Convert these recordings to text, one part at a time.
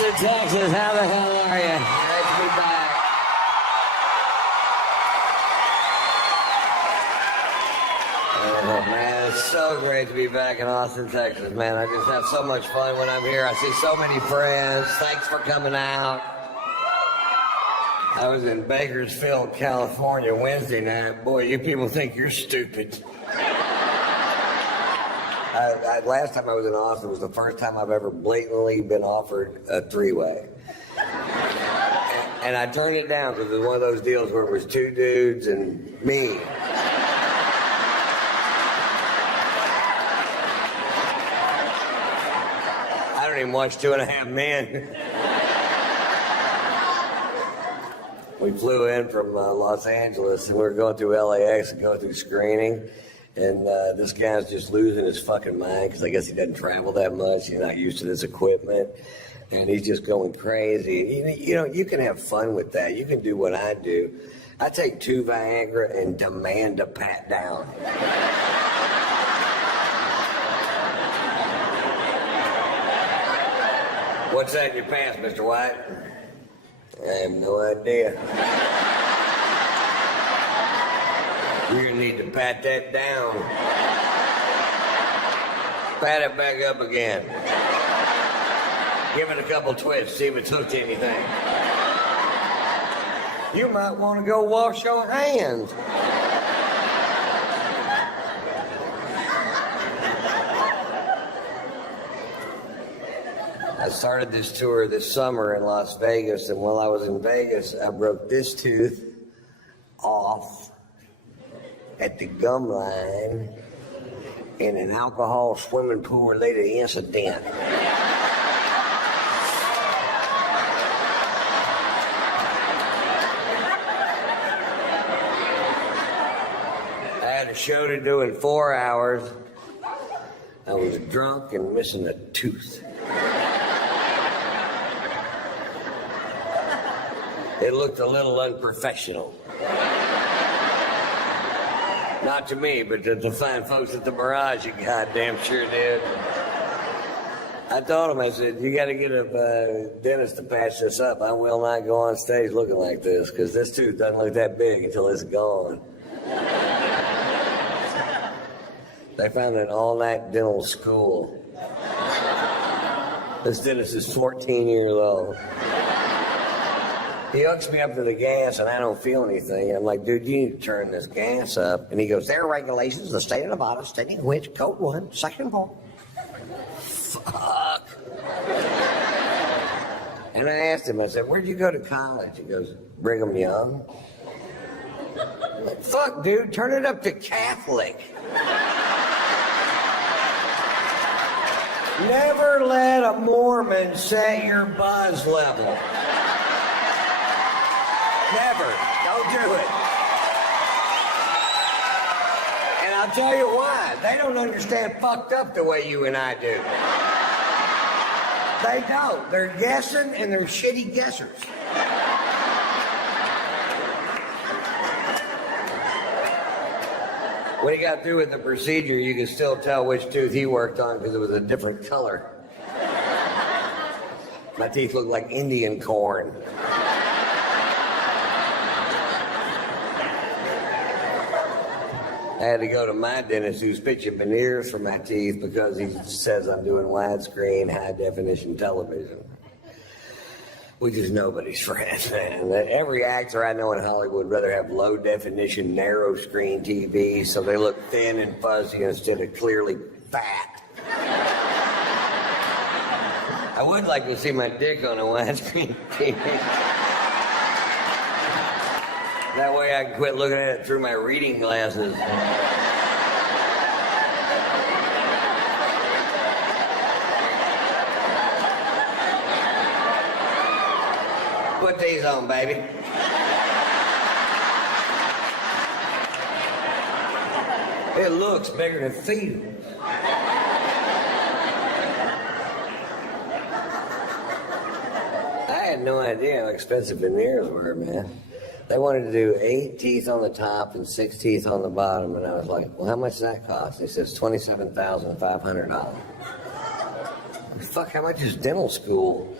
Austin, Texas. How the hell are you? Great to be back. Oh, man, it's so great to be back in Austin, Texas, man. I just have so much fun when I'm here. I see so many friends. Thanks for coming out. I was in Bakersfield, California Wednesday night. Boy, you people think you're stupid. Last time I was in Austin was the first time I've ever blatantly been offered a three-way. And I turned it down because it was one of those deals where it was two dudes and me. I don't even watch 2.5 Men. We flew in from Los Angeles and we were going through LAX and going through screening. And this guy's just losing his fucking mind because I guess he doesn't travel that much. He's not used to this equipment. And he's just going crazy. You know, you can have fun with that. You can do what I do. I take 2 Viagra and demand a pat down. What's that in your pants, Mr. White? I have no idea. You're gonna need to pat that down. Pat it back up again. Give it a couple twists, see if it's hooked to anything. You might want to go wash your hands. I started this tour this summer in Las Vegas, and while I was in Vegas, I broke this tooth off at the gum line in an alcohol swimming pool related incident. I had a show to do in 4 hours. I was drunk and missing a tooth. It looked a little unprofessional. Not to me, but to the fine folks at the Mirage, you goddamn sure did. I told him, I said, you got to get a dentist to patch this up. I will not go on stage looking like this, because this tooth doesn't look that big until it's gone. They found an all-night dental school. This dentist is 14 years old. He hooks me up to the gas, and I don't feel anything. I'm like, dude, you need to turn this gas up. And he goes, there are regulations of the state of Nevada, stating which Code 1, Section 4. Fuck. And I asked him, I said, where'd you go to college? He goes, Brigham Young. I'm like, fuck, dude, turn it up to Catholic. Never let a Mormon set your buzz level. Never. Don't do it. And I'll tell you why. They don't understand fucked up the way you and I do. They don't. They're guessing and they're shitty guessers. When he got through with the procedure, you could still tell which tooth he worked on because it was a different color. My teeth looked like Indian corn. I had to go to my dentist who's pitching veneers for my teeth because he says I'm doing widescreen, high-definition television. Which is nobody's friend, man. Every actor I know in Hollywood would rather have low-definition, narrow-screen TV so they look thin and fuzzy instead of clearly fat. I would like to see my dick on a widescreen TV. That way I can quit looking at it through my reading glasses. Put these on, baby. It looks bigger than feet. I had no idea how expensive veneers were, man. They wanted to do 8 teeth on the top and 6 teeth on the bottom, and I was like, well, how much does that cost? He says $27,500. Fuck, how much is dental school?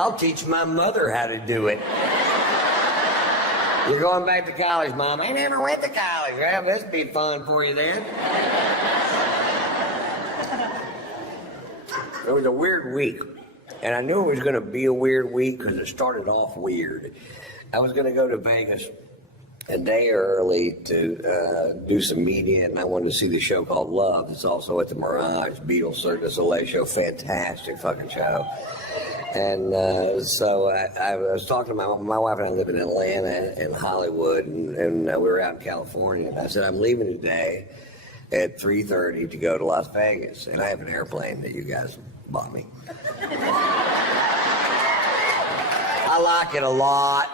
I'll teach my mother how to do it. You're going back to college, Mom. I never went to college. Well, this would be fun for you then. It was a weird week. And I knew it was going to be a weird week because it started off weird. I was going to go to Vegas a day early to do some media, and I wanted to see the show called Love. It's also at the Mirage, Beatles, Cirque du Soleil show. Fantastic fucking show. And so I was talking to my wife, and I live in Atlanta and Hollywood, and we were out in California. And I said, I'm leaving today at 3:30 to go to Las Vegas, and I have an airplane that you guys bought me. I like it a lot.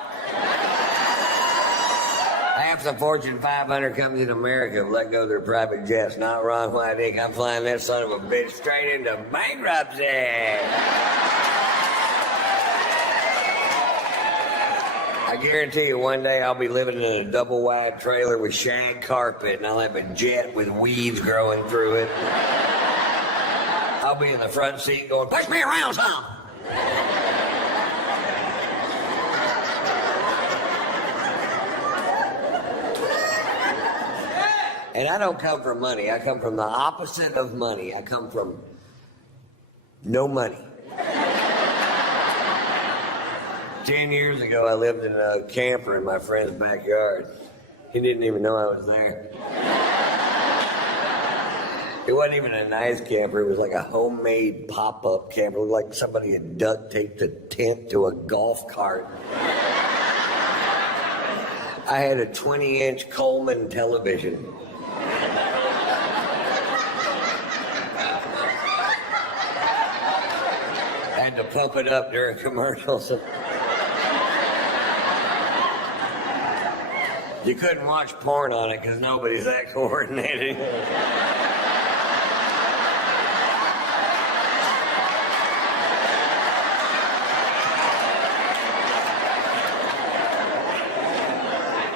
Half the Fortune 500 companies in America have let go of their private jets. Not Ron White Dick. I'm flying that son of a bitch straight into bankruptcy. I guarantee you one day I'll be living in a double-wide trailer with shag carpet, and I'll have a jet with weeds growing through it. I'll be in the front seat going, push me around some. And I don't come from money. I come from the opposite of money. I come from no money. 10 years ago, I lived in a camper in my friend's backyard. He didn't even know I was there. It wasn't even a nice camper. It was like a homemade pop-up camper. It looked like somebody had duct taped a tent to a golf cart. I had a 20-inch Coleman television. I had to pump it up during commercials. You couldn't watch porn on it because nobody's that coordinated.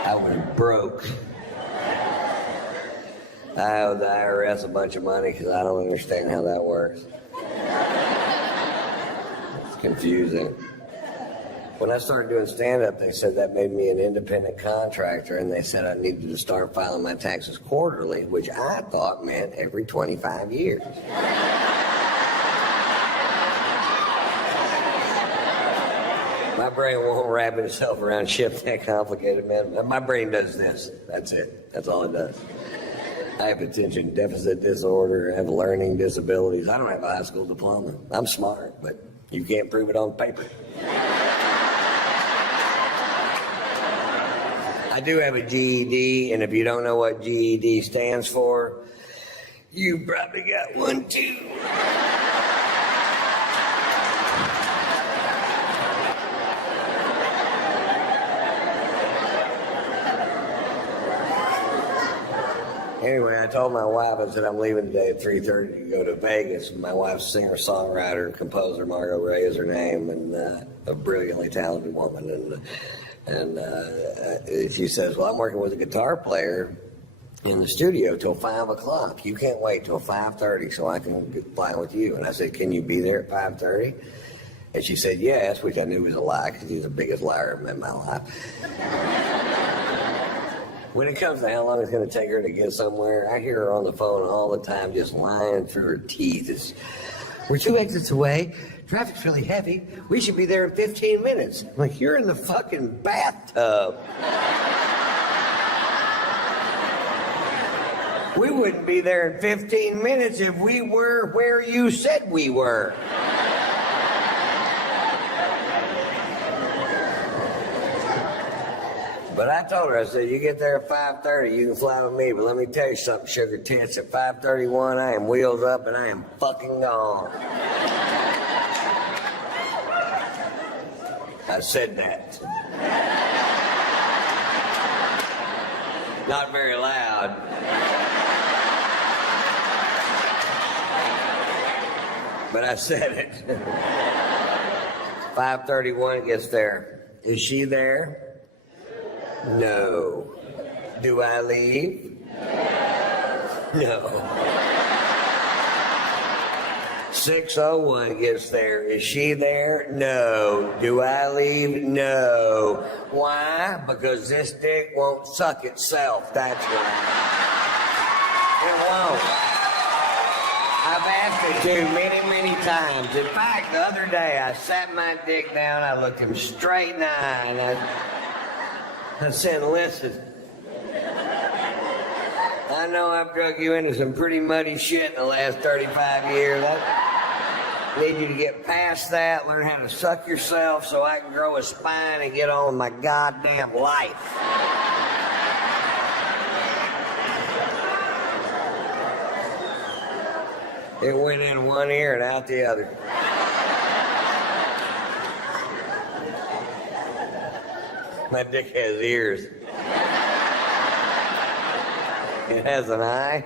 I was broke. I owe the IRS a bunch of money because I don't understand how that works. It's confusing. When I started doing stand-up, they said that made me an independent contractor, and they said I needed to start filing my taxes quarterly, which I thought meant every 25 years. My brain won't wrap itself around shit that complicated, man. My brain does this. That's it. That's all it does. I have attention deficit disorder. I have learning disabilities. I don't have a high school diploma. I'm smart, but you can't prove it on paper. I do have a GED, and if you don't know what GED stands for, you probably got one too. Anyway, I told my wife, I said, I'm leaving today at 3:30 to go to Vegas. My wife's singer-songwriter, composer, Margot Ray is her name, and a brilliantly talented woman. And she says, well, I'm working with a guitar player in the studio till 5 o'clock. You can't wait till 5:30 so I can fly with you. And I said, can you be there at 5:30? And she said, yes, which I knew was a lie because he's the biggest liar I've met in my life. When it comes to how long it's going to take her to get somewhere, I hear her on the phone all the time just lying through her teeth. We're 2 exits away. Traffic's really heavy. We should be there in 15 minutes. I'm like, you're in the fucking bathtub. We wouldn't be there in 15 minutes if we were where you said we were. But I told her, I said, you get there at 5:30, you can fly with me. But let me tell you something, sugar tits. At 5:31, I am wheels up and I am fucking gone. I said that. Not very loud. But I said it. 5:31 gets there. Is she there? No. Do I leave? No. 6:01 gets there. Is she there? No. Do I leave? No. Why? Because this dick won't suck itself. That's why. It won't. I've asked it to many, many times. In fact, the other day I sat my dick down, I looked him straight in the eye, and I said, listen, I know I've drug you into some pretty muddy shit in the last 35 years. I need you to get past that, learn how to suck yourself so I can grow a spine and get on with my goddamn life. It went in one ear and out the other. My dick has ears. It has an eye,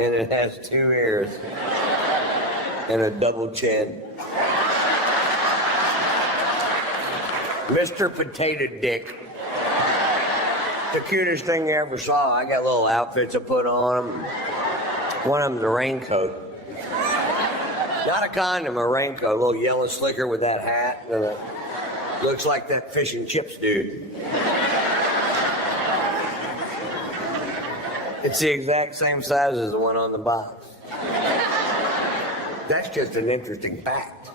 and it has 2 ears, and a double chin. Mr. Potato Dick. The cutest thing you ever saw. I got little outfits I put on them. One of them's a raincoat. Not a condom, a raincoat. A little yellow slicker with that hat. And looks like that fish and chips dude. It's the exact same size as the one on the box. That's just an interesting fact.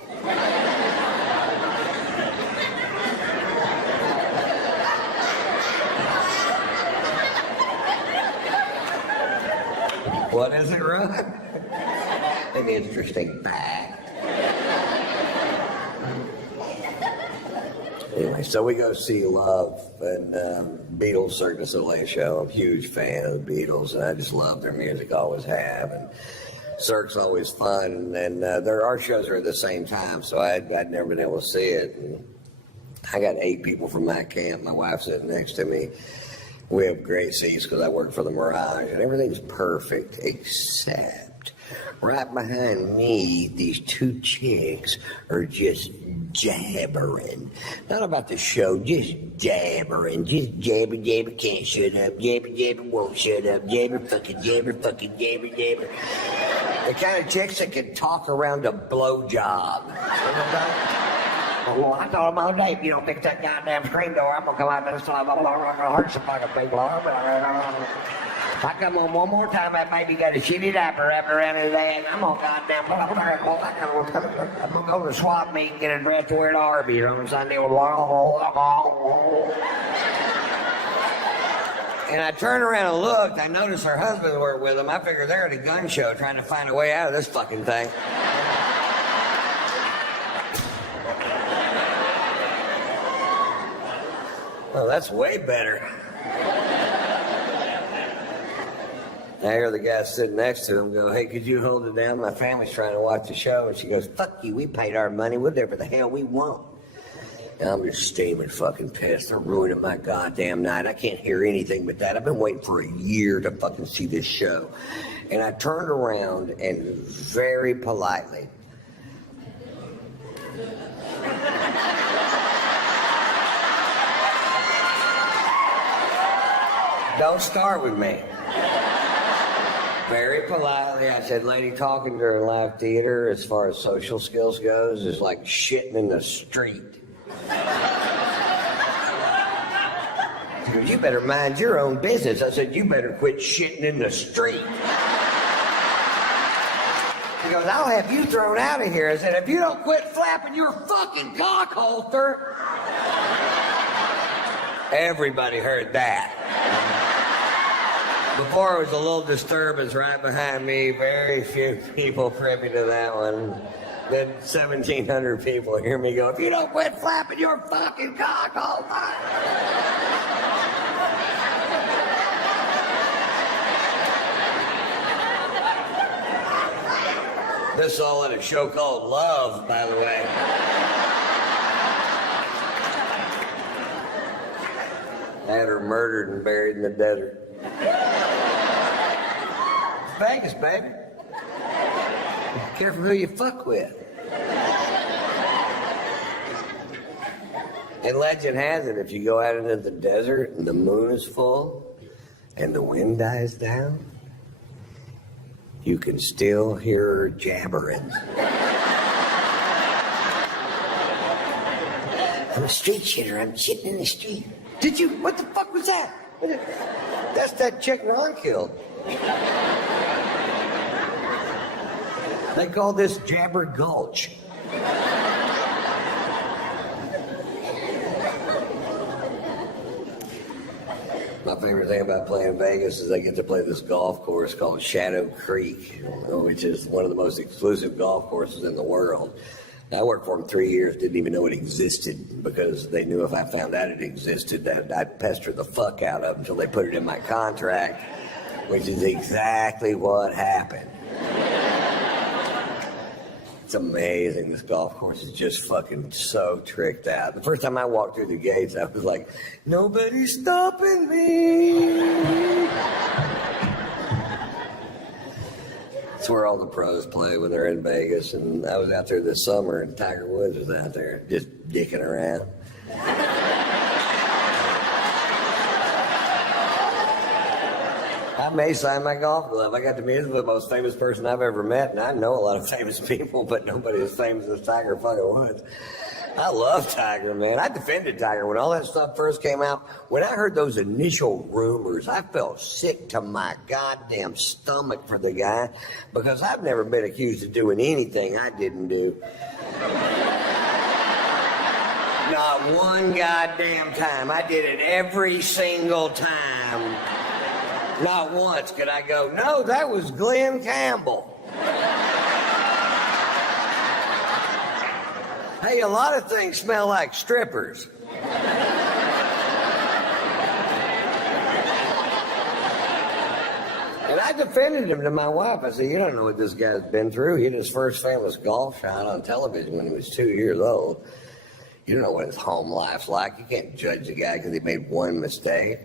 What is it, Ron? An interesting fact. Anyway, so we go see Love and Beatles Cirque du Soleil show. I'm a huge fan of the Beatles, and I just love their music, always have. And Cirque's always fun, and our shows are at the same time, so I'd never been able to see it. And I got 8 people from my camp. My wife's sitting next to me. We have great seats because I work for the Mirage, and everything's perfect except right behind me, these 2 chicks are just jabbering. Not about the show, just jabbering. Just jabber, jabber, can't shut up. Jabber, jabber, won't shut up. Jabber, fucking jabber, jabber. The kind of chicks that can talk around a blowjob. Well, I told him all day, if you don't fix that goddamn screen door, I'm gonna come out this time. I'm gonna hurt some fucking people. If I come on one more time, that baby got a shitty diaper wrapped around his ass. I'm gonna goddamn. I'm gonna go to the swap meet and get a dress to wear to Arby's on Sunday. And I turned around and looked. I noticed her husband were with him. I figured they're at a gun show trying to find a way out of this fucking thing. Oh, that's way better. I hear the guy sitting next to him go, hey, could you hold it down? My family's trying to watch the show. And she goes, fuck you, we paid our money. We'll do whatever the hell we want. And I'm just steaming fucking pissed. They're ruining my goddamn night. I can't hear anything but that. I've been waiting for a year to fucking see this show. And I turned around and very politely, don't start with me. Very politely, I said, lady, talking during live theater as far as social skills goes is like shitting in the street. She goes, you better mind your own business. I said, you better quit shitting in the street. He goes, I'll have you thrown out of here. I said, if you don't quit flapping your fucking cock holster. Everybody heard that. Before, it was a little disturbance right behind me. Very few people privy to that one. Then 1,700 people hear me go, if you don't quit flapping your fucking cock all night. This is all in a show called Love, by the way. I had her murdered and buried in the desert. Vegas, baby. Careful who you fuck with. And legend has it, if you go out into the desert and the moon is full and the wind dies down, you can still hear her jabbering. I'm a street shitter. I'm shitting in the street. Did you? What the fuck was that? That's that chick Ron killed. They call this Jabber Gulch. My favorite thing about playing Vegas is I get to play this golf course called Shadow Creek, which is one of the most exclusive golf courses in the world. I worked for them 3 years, didn't even know it existed because they knew if I found out it existed, that I'd pester the fuck out of them until they put it in my contract, which is exactly what happened. It's amazing. This golf course is just fucking so tricked out. The first time I walked through the gates, I was like, nobody's stopping me. It's where all the pros play when they're in Vegas. And I was out there this summer, and Tiger Woods was out there just dicking around. I may sign my golf glove. I got to meet the most famous person I've ever met, and I know a lot of famous people, but nobody as famous as Tiger fucking Woods. I love Tiger, man. I defended Tiger when all that stuff first came out. When I heard those initial rumors, I felt sick to my goddamn stomach for the guy because I've never been accused of doing anything I didn't do. Not one goddamn time. I did it every single time. Not once could I go, no, that was Glenn Campbell. Hey, a lot of things smell like strippers. And I defended him to my wife. I said, you don't know what this guy's been through. He had his first famous golf shot on television when he was 2 years old. You don't know what his home life's like. You can't judge the guy because he made one mistake.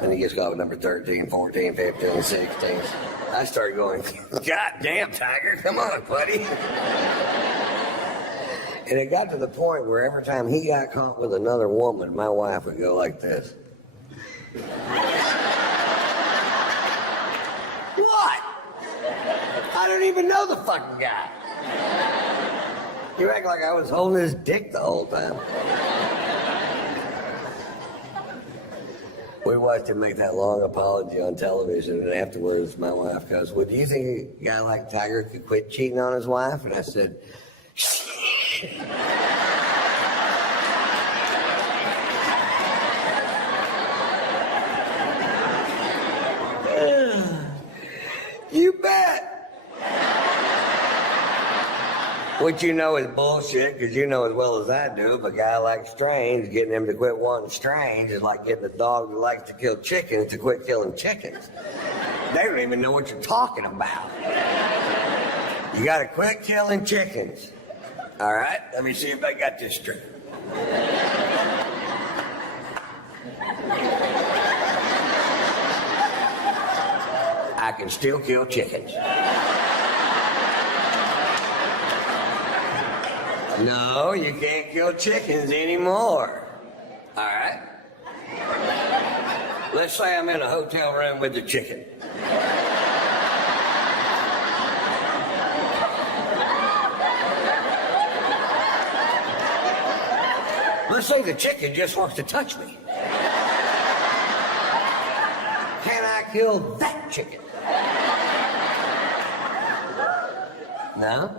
And he gets caught with number 13, 14, 15, 16. I started going, God damn, Tiger, come on, buddy. And it got to the point where every time he got caught with another woman, my wife would go like this. What? I don't even know the fucking guy. You act like I was holding his dick the whole time. We watched him make that long apology on television, and afterwards my wife goes, well, do you think a guy like Tiger could quit cheating on his wife? And I said, you bet. Which you know is bullshit, because you know as well as I do, if a guy like Strange, getting him to quit wanting Strange is like getting a dog who likes to kill chickens to quit killing chickens. They don't even know what you're talking about. You gotta quit killing chickens. All right, let me see if I got this straight. I can still kill chickens. No, you can't kill chickens anymore. All right? Let's say I'm in a hotel room with the chicken. Let's say the chicken just wants to touch me. Can I kill that chicken? No?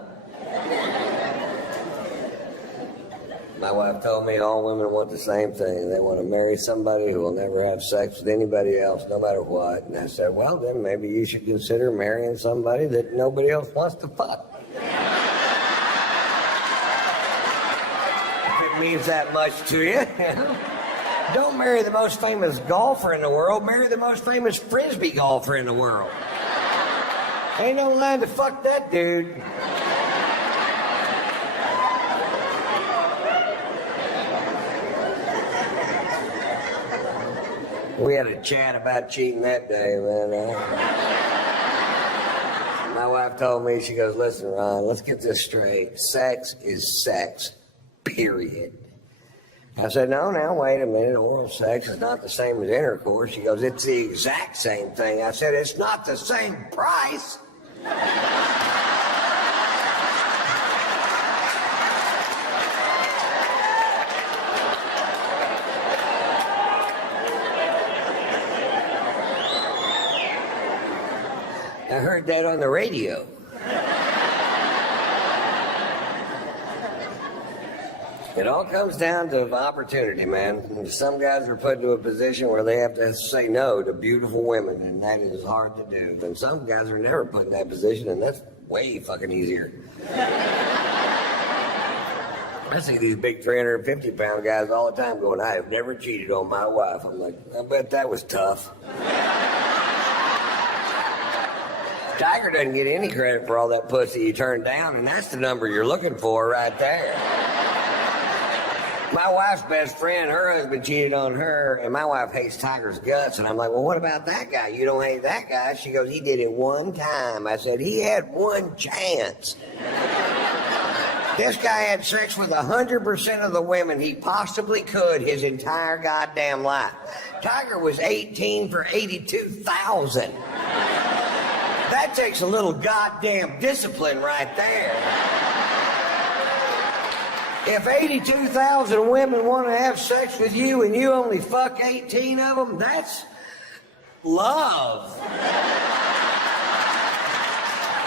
My wife told me all women want the same thing. They want to marry somebody who will never have sex with anybody else, no matter what. And I said, well, then maybe you should consider marrying somebody that nobody else wants to fuck. If it means that much to you. Don't marry the most famous golfer in the world. Marry the most famous frisbee golfer in the world. Ain't no line to fuck that dude. We had a chat about cheating that day, man. My wife told me, she goes, listen, Ron, let's get this straight. Sex is sex, period. I said, no, now, wait a minute. Oral sex is not the same as intercourse. She goes, it's the exact same thing. I said, it's not the same price. I heard that on the radio. It all comes down to opportunity, man. Some guys are put into a position where they have to say no to beautiful women, and that is hard to do. And some guys are never put in that position, and that's way fucking easier. I see these big 350-pound guys all the time going, I have never cheated on my wife. I'm like, I bet that was tough. Tiger doesn't get any credit for all that pussy you turned down, and that's the number you're looking for right there. My wife's best friend, her husband cheated on her, and my wife hates Tiger's guts. And I'm like, well, what about that guy? You don't hate that guy? She goes, he did it one time. I said, he had one chance. This guy had sex with 100% of the women he possibly could his entire goddamn life. Tiger was 18 for 82,000. That takes a little goddamn discipline right there. If 82,000 women want to have sex with you and you only fuck 18 of them, that's love.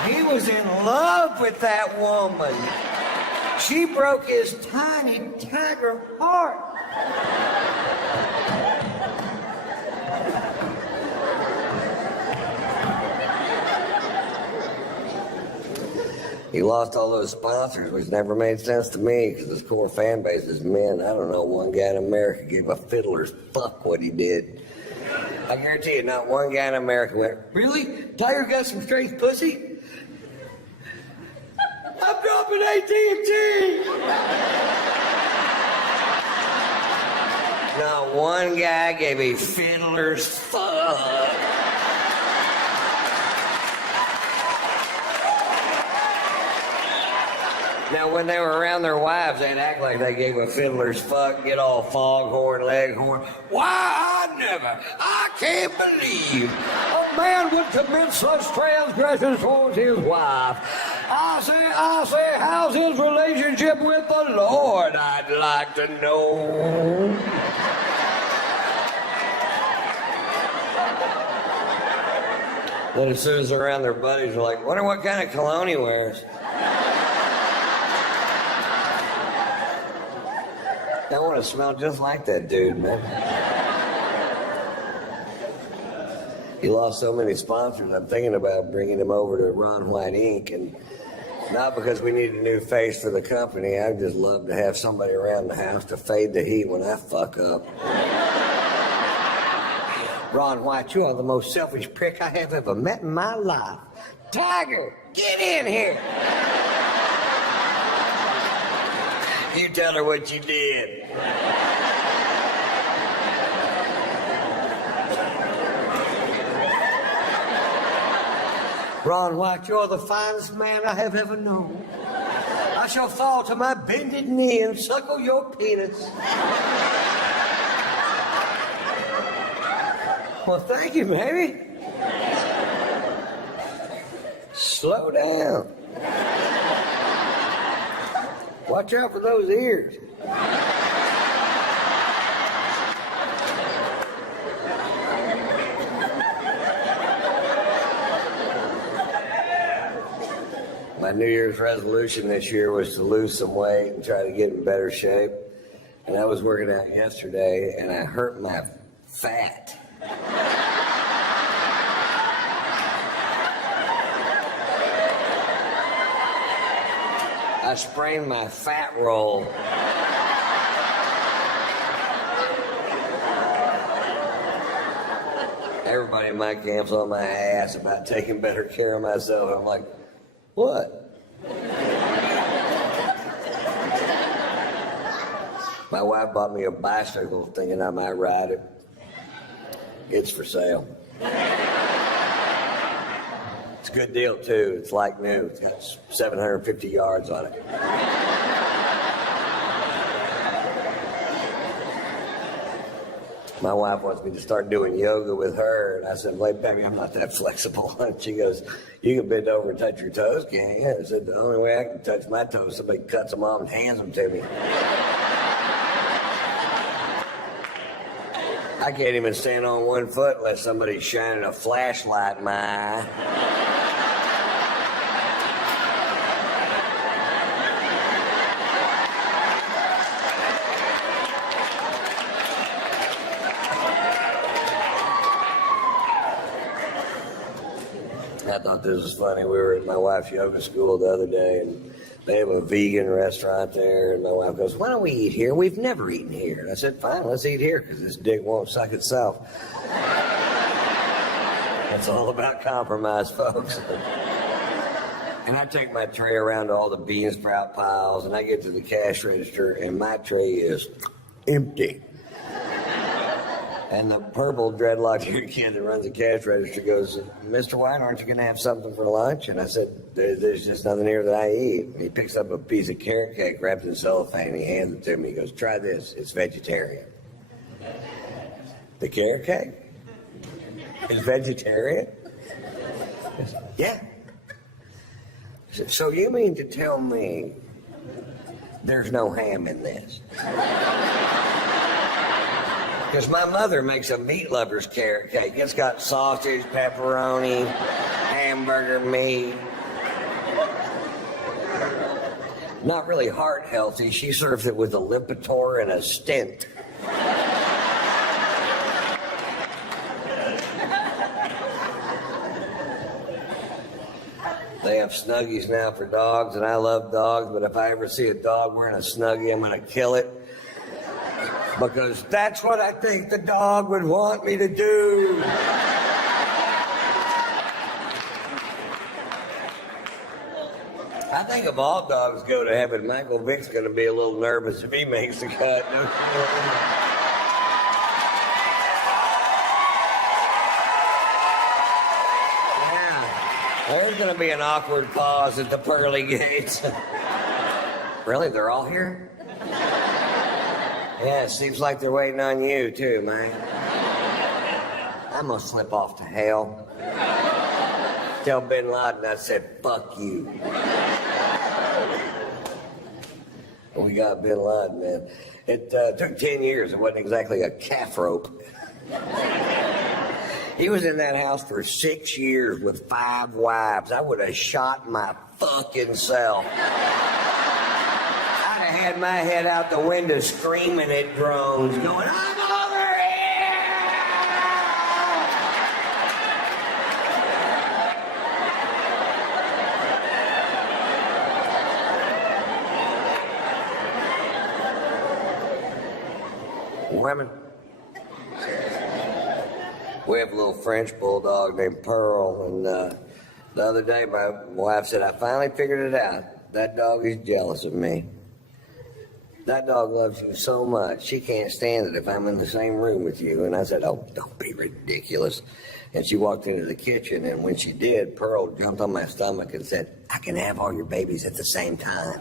He was in love with that woman. She broke his tiny tiger heart. He lost all those sponsors, which never made sense to me because his core fan base is men. I don't know, one guy in America gave a fiddler's fuck what he did. I guarantee you, not one guy in America went, really? Tiger got some straight pussy? I'm dropping AT&T! Not one guy gave a fiddler's fuck. Now, when they were around their wives, they'd act like they gave a fiddler's fuck, get all foghorn, leghorn. Why, I can't believe a man would commit such transgressions towards his wife. I say, how's his relationship with the Lord? I'd like to know. Then as soon as they're around their buddies, they're like, wonder what kind of cologne he wears. I want to smell just like that dude, man. He lost so many sponsors, I'm thinking about bringing him over to Ron White Inc. And not because we need a new face for the company. I'd just love to have somebody around the house to fade the heat when I fuck up. Ron White, you are the most selfish prick I have ever met in my life. Tiger, get in here. You tell her what you did. Ron White, you're the finest man I have ever known. I shall fall to my bended knee and suckle your penis. Well, thank you, baby. Slow down. Watch out for those ears. My New Year's resolution this year was to lose some weight and try to get in better shape. And I was working out yesterday, and I hurt my fat. I sprained my fat roll. Everybody in my camp's on my ass about taking better care of myself. I'm like, what? My wife bought me a bicycle thinking I might ride it. It's for sale. It's a good deal, too. It's like new. It's got 750 yards on it. My wife wants me to start doing yoga with her, and I said, wait, baby, I'm not that flexible. And she goes, you can bend over and touch your toes, can't you? I said, the only way I can touch my toes, somebody cuts them off and hands them to me. I can't even stand on one foot unless somebody's shining a flashlight in my eye. I thought this was funny. We were at my wife's yoga school the other day, and they have a vegan restaurant there, and my wife goes, why don't we eat here? We've never eaten here. And I said, fine, let's eat here, because this dick won't suck itself. It's all about compromise, folks. And I take my tray around to all the bean sprout piles, and I get to the cash register, and my tray is empty. And the purple dreadlocked kid that runs the cash register goes, Mr. White, aren't you going to have something for lunch? And I said, there's just nothing here that I eat. And he picks up a piece of carrot cake wrapped in cellophane, and he hands it to me. He goes, try this. It's vegetarian. The carrot cake is vegetarian? Yeah. So you mean to tell me there's no ham in this? Because my mother makes a meat lover's carrot cake. It's got sausage, pepperoni, hamburger meat. Not really heart healthy. She serves it with a Lipitor and a stent. They have Snuggies now for dogs, and I love dogs, but if I ever see a dog wearing a Snuggie, I'm going to kill it. Because that's what I think the dog would want me to do. I think if all dogs go to heaven, Michael Vick's going to be a little nervous if he makes the cut. Yeah, there's going to be an awkward pause at the pearly gates. Really? They're all here? Yeah, it seems like they're waiting on you, too, man. I'm gonna slip off to hell. Tell Bin Laden I said, fuck you. We got Bin Laden, man. It took 10 years. It wasn't exactly a calf rope. He was in that house for 6 years with 5 wives. I would have shot my fucking self. I had my head out the window screaming at drones, going, I'm over here! Women. We have a little French bulldog named Pearl, and the other day my wife said, I finally figured it out. That dog is jealous of me. That dog loves you so much, she can't stand it if I'm in the same room with you. And I said, oh, don't be ridiculous. And she walked into the kitchen, and when she did, Pearl jumped on my stomach and said, I can have all your babies at the same time.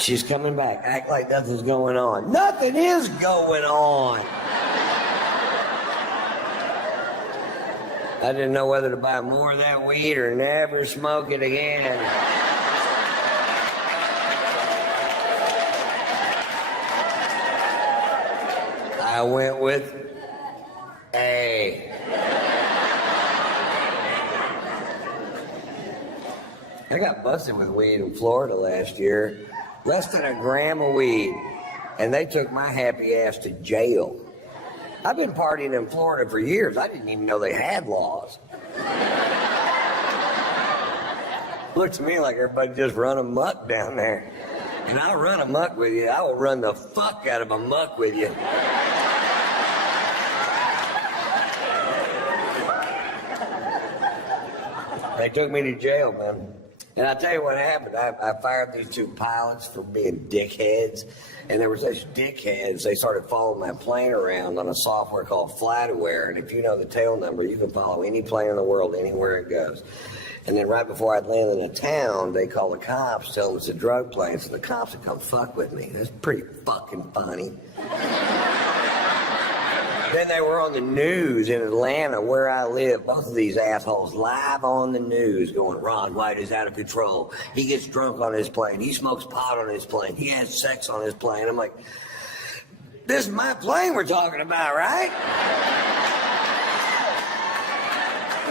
She's coming back. Act like nothing's going on. Nothing is going on. I didn't know whether to buy more of that weed or never smoke it again. I went with A. I got busted with weed in Florida last year. Less than a gram of weed. And they took my happy ass to jail. I've been partying in Florida for years. I didn't even know they had laws. Looks to me like everybody just run amok down there. And I'll run amok with you. I will run the fuck out of amok with you. They took me to jail, man. And I'll tell you what happened. I fired these two pilots for being dickheads. And they were such dickheads, they started following my plane around on a software called FlightAware. And if you know the tail number, you can follow any plane in the world anywhere it goes. And then right before I'd land in a town, they call the cops, tell them it's a drug plane. So the cops would come fuck with me. That's pretty fucking funny. Then they were on the news in Atlanta, where I live. Both of these assholes live on the news going, Ron White is out of control. He gets drunk on his plane. He smokes pot on his plane. He has sex on his plane. I'm like, this is my plane we're talking about, right?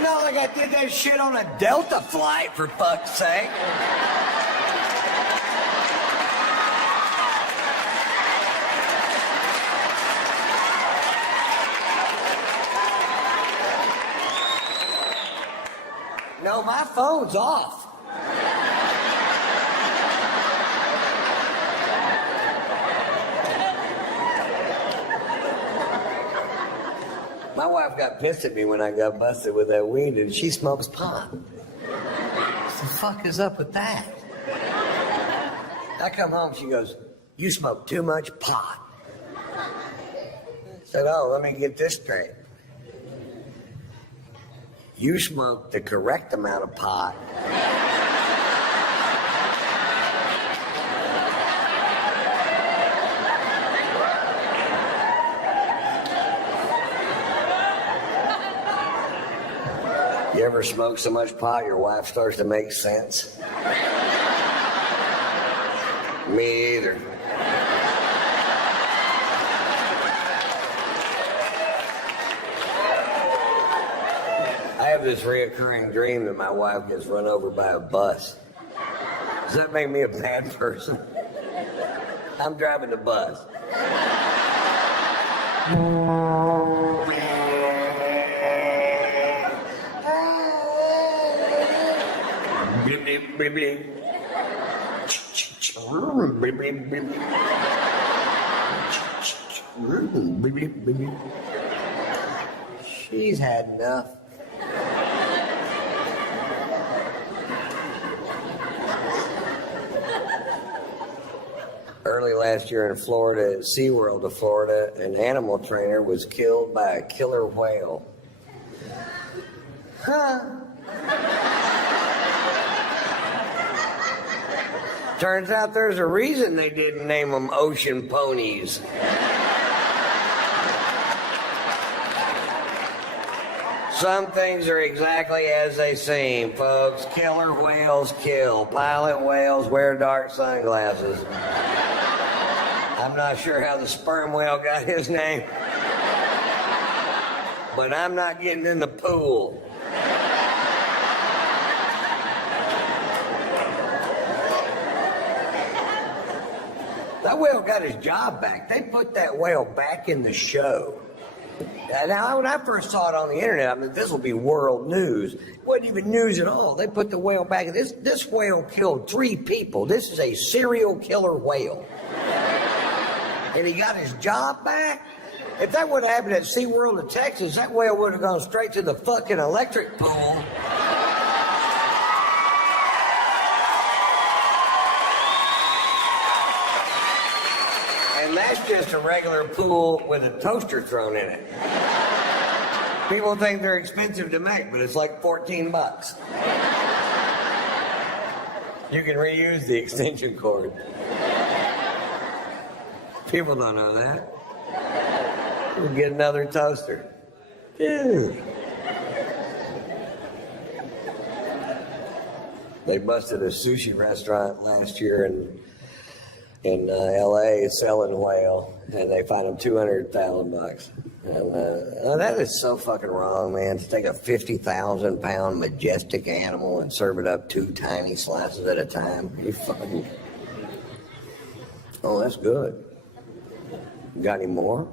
Not like I did that shit on a Delta flight, for fuck's sake. No, my phone's off. My wife got pissed at me when I got busted with that weed, and she smokes pot. What the fuck is up with that? I come home, she goes, you smoke too much pot. I said, oh, let me get this straight. You smoke the correct amount of pot. You ever smoke so much pot your wife starts to make sense? Me either. I have this reoccurring dream that my wife gets run over by a bus. Does that make me a bad person? I'm driving the bus. She's had enough. Early last year in Florida, at SeaWorld of Florida, an animal trainer was killed by a killer whale. Huh. Turns out there's a reason they didn't name them ocean ponies. Some things are exactly as they seem, folks. Killer whales kill. Pilot whales wear dark sunglasses. I'm not sure how the sperm whale got his name, but I'm not getting in the pool. That whale got his job back. They put that whale back in the show. Now, when I first saw it on the internet, I mean, this will be world news. It wasn't even news at all. They put the whale back. This whale killed 3 people. This is a serial killer whale. And he got his job back? If that would have happened at SeaWorld of Texas, that whale would have gone straight to the fucking electric pool. And that's just a regular pool with a toaster thrown in it. People think they're expensive to make, but it's like $14. You can reuse the extension cord. People don't know that. We'll get another toaster. Dude. They busted a sushi restaurant last year in L.A. selling whale, and they fined them $200,000. And that is so fucking wrong, man. To take a 50,000-pound majestic animal and serve it up 2 tiny slices at a time. You fucking. Oh, that's good. Got any more?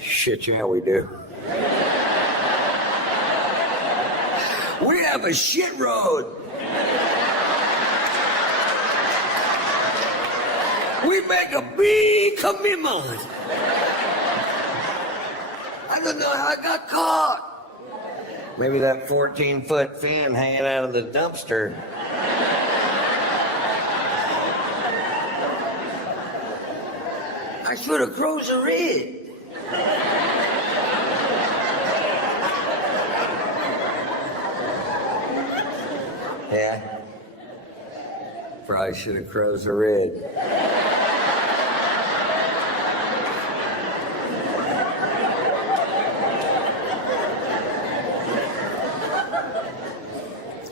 Shit, yeah, we do. We have a shit road. We make a big commitment. I don't know how I got caught. Maybe that 14-foot fin hanging out of the dumpster. I should have crossed a red. Yeah. Probably should have crossed a red.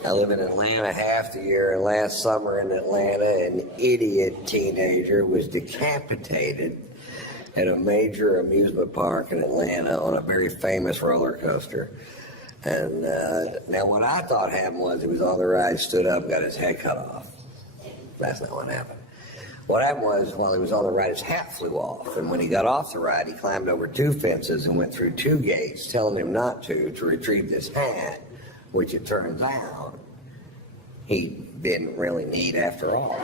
I live in Atlanta half the year, and last summer in Atlanta, an idiot teenager was decapitated at a major amusement park in Atlanta on a very famous roller coaster. And now what I thought happened was he was on the ride, stood up, got his head cut off. That's not what happened. What happened was, while he was on the ride, his hat flew off. And when he got off the ride, he climbed over 2 fences and went through 2 gates, telling him not to retrieve this hat, which it turns out he didn't really need after all.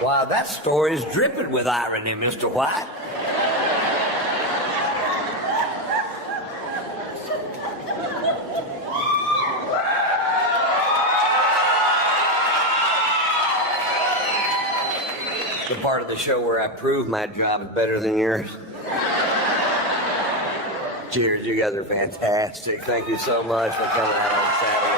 Wow, that story is dripping with irony, Mr. White. The part of the show where I prove my job is better than yours. Cheers, you guys are fantastic. Thank you so much for coming out on Saturday.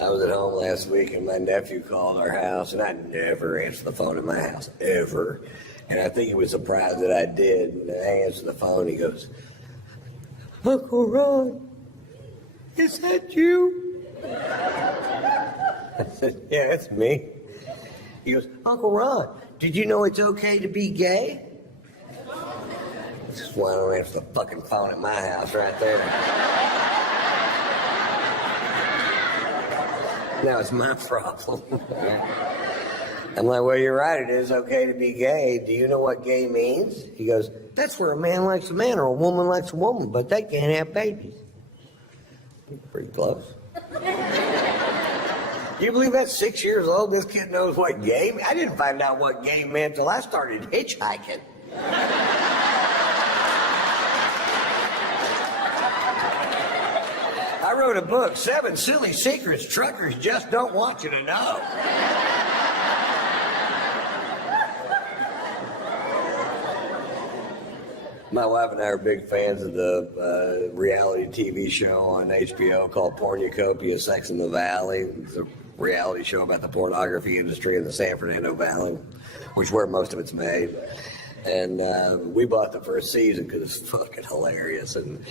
I was at home last week and my nephew called our house, and I never answer the phone in my house, ever. And I think he was surprised that I did. And I answered the phone, he goes, Uncle Ron, is that you? I said, yeah, that's me. He goes, Uncle Ron, did you know it's okay to be gay? That's why I don't answer the fucking phone at my house right there. Now it's my problem. I'm like, well, you're right, it is okay to be gay. Do you know what gay means? He goes, that's where a man likes a man or a woman likes a woman, but they can't have babies. Pretty close. You believe that's 6 years old? This kid knows what gay means? I didn't find out what gay meant till I started hitchhiking. I wrote a book, 7 Silly Secrets Truckers Just Don't Want You to Know. My wife and I are big fans of the reality TV show on HBO called Pornucopia, Sex in the Valley. It's a reality show about the pornography industry in the San Fernando Valley, which is where most of it's made. And we bought the first season because it's fucking hilarious. And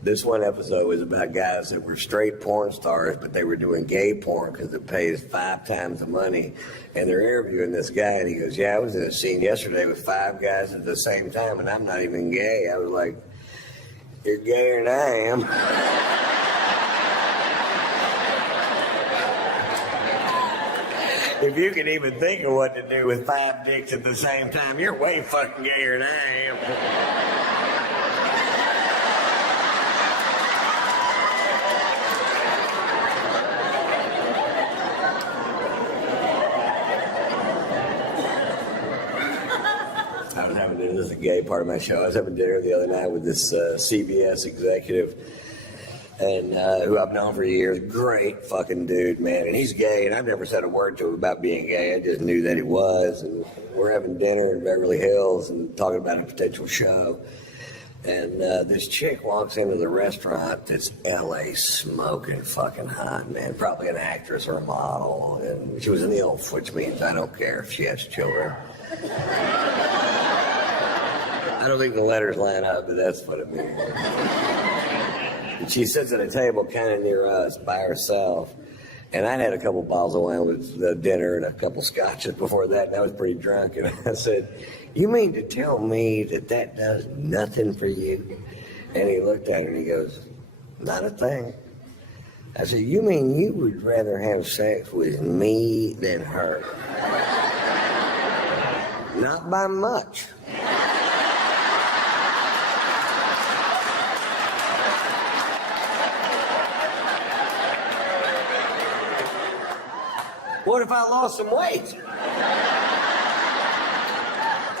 this one episode was about guys that were straight porn stars, but they were doing gay porn because it pays 5 times the money. And they're interviewing this guy, and he goes, yeah, I was in a scene yesterday with 5 guys at the same time, and I'm not even gay. I was like, you're gayer than I am. If you can even think of what to do with 5 dicks at the same time, you're way fucking gayer than I am. I was having dinner, this is a gay part of my show. I was having dinner the other night with this CBS executive, and who I've known for years. Great fucking dude, man. And he's gay, and I've never said a word to him about being gay. I just knew that he was. And we're having dinner in Beverly Hills and talking about a potential show. And this chick walks into the restaurant that's LA smoking fucking hot, man. Probably an actress or a model. And she was an ILF, which means I don't care if she has children. I don't think the letters line up, but that's what it means. And she sits at a table kind of near us by herself. And I'd had a couple bottles of wine with the dinner and a couple scotches before that, and I was pretty drunk. And I said, you mean to tell me that that does nothing for you? And he looked at her and he goes, not a thing. I said, you mean you would rather have sex with me than her? Not by much. what if I lost some weight?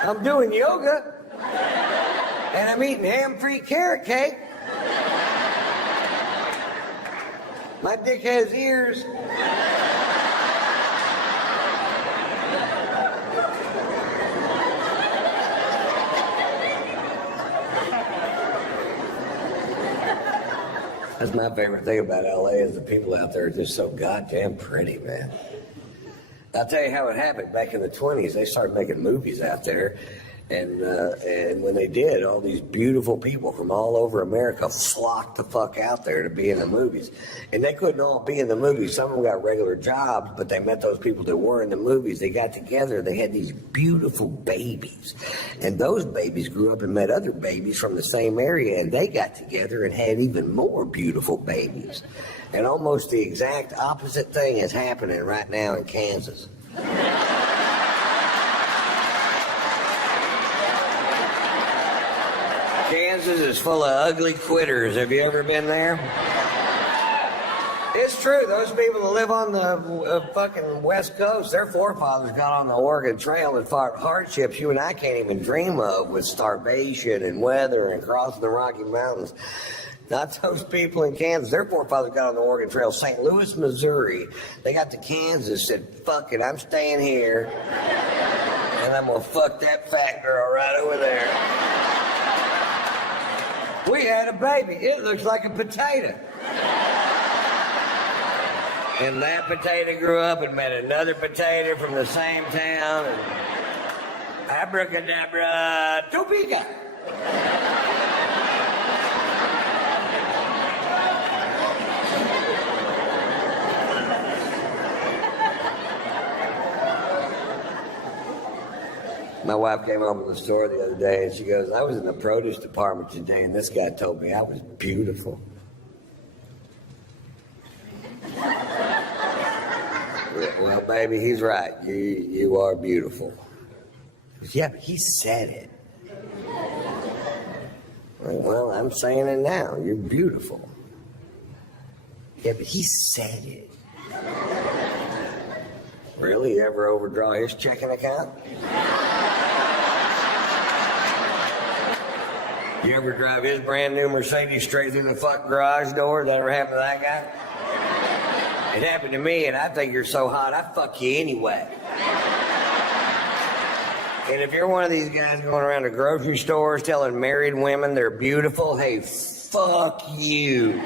I'm doing yoga, and I'm eating ham-free carrot cake. My dick has ears. That's my favorite thing about LA is the people out there are just so goddamn pretty, man. I'll tell you how it happened. Back in the 20s, they started making movies out there. And when they did, all these beautiful people from all over America flocked the fuck out there to be in the movies. And they couldn't all be in the movies. Some of them got regular jobs, but they met those people that were in the movies. They got together. They had these beautiful babies. And those babies grew up and met other babies from the same area, and they got together and had even more beautiful babies. And almost the exact opposite thing is happening right now in Kansas. Kansas is full of ugly quitters. Have you ever been there? It's true. Those people that live on the fucking West Coast, their forefathers got on the Oregon Trail and fought hardships you and I can't even dream of, with starvation and weather and crossing the Rocky Mountains. Not those people in Kansas. Their forefathers got on the Oregon Trail. St. Louis, Missouri. They got to Kansas, said, fuck it, I'm staying here. And I'm going to fuck that fat girl right over there. We had a baby. It looks like a potato. And that potato grew up and met another potato from the same town. And abracadabra, Topeka. My wife came home from the store the other day and she goes, I was in the produce department today and this guy told me I was beautiful. Well, baby, he's right. You are beautiful. Goes, yeah, but he said it. Well, I'm saying it now. You're beautiful. Yeah, but he said it. Really? You ever overdraw his checking account? You ever drive his brand new Mercedes straight through the fuck garage door? That ever happened to that guy? It happened to me, and I think you're so hot, I'd fuck you anyway. And if you're one of these guys going around to grocery stores telling married women they're beautiful, hey, fuck you.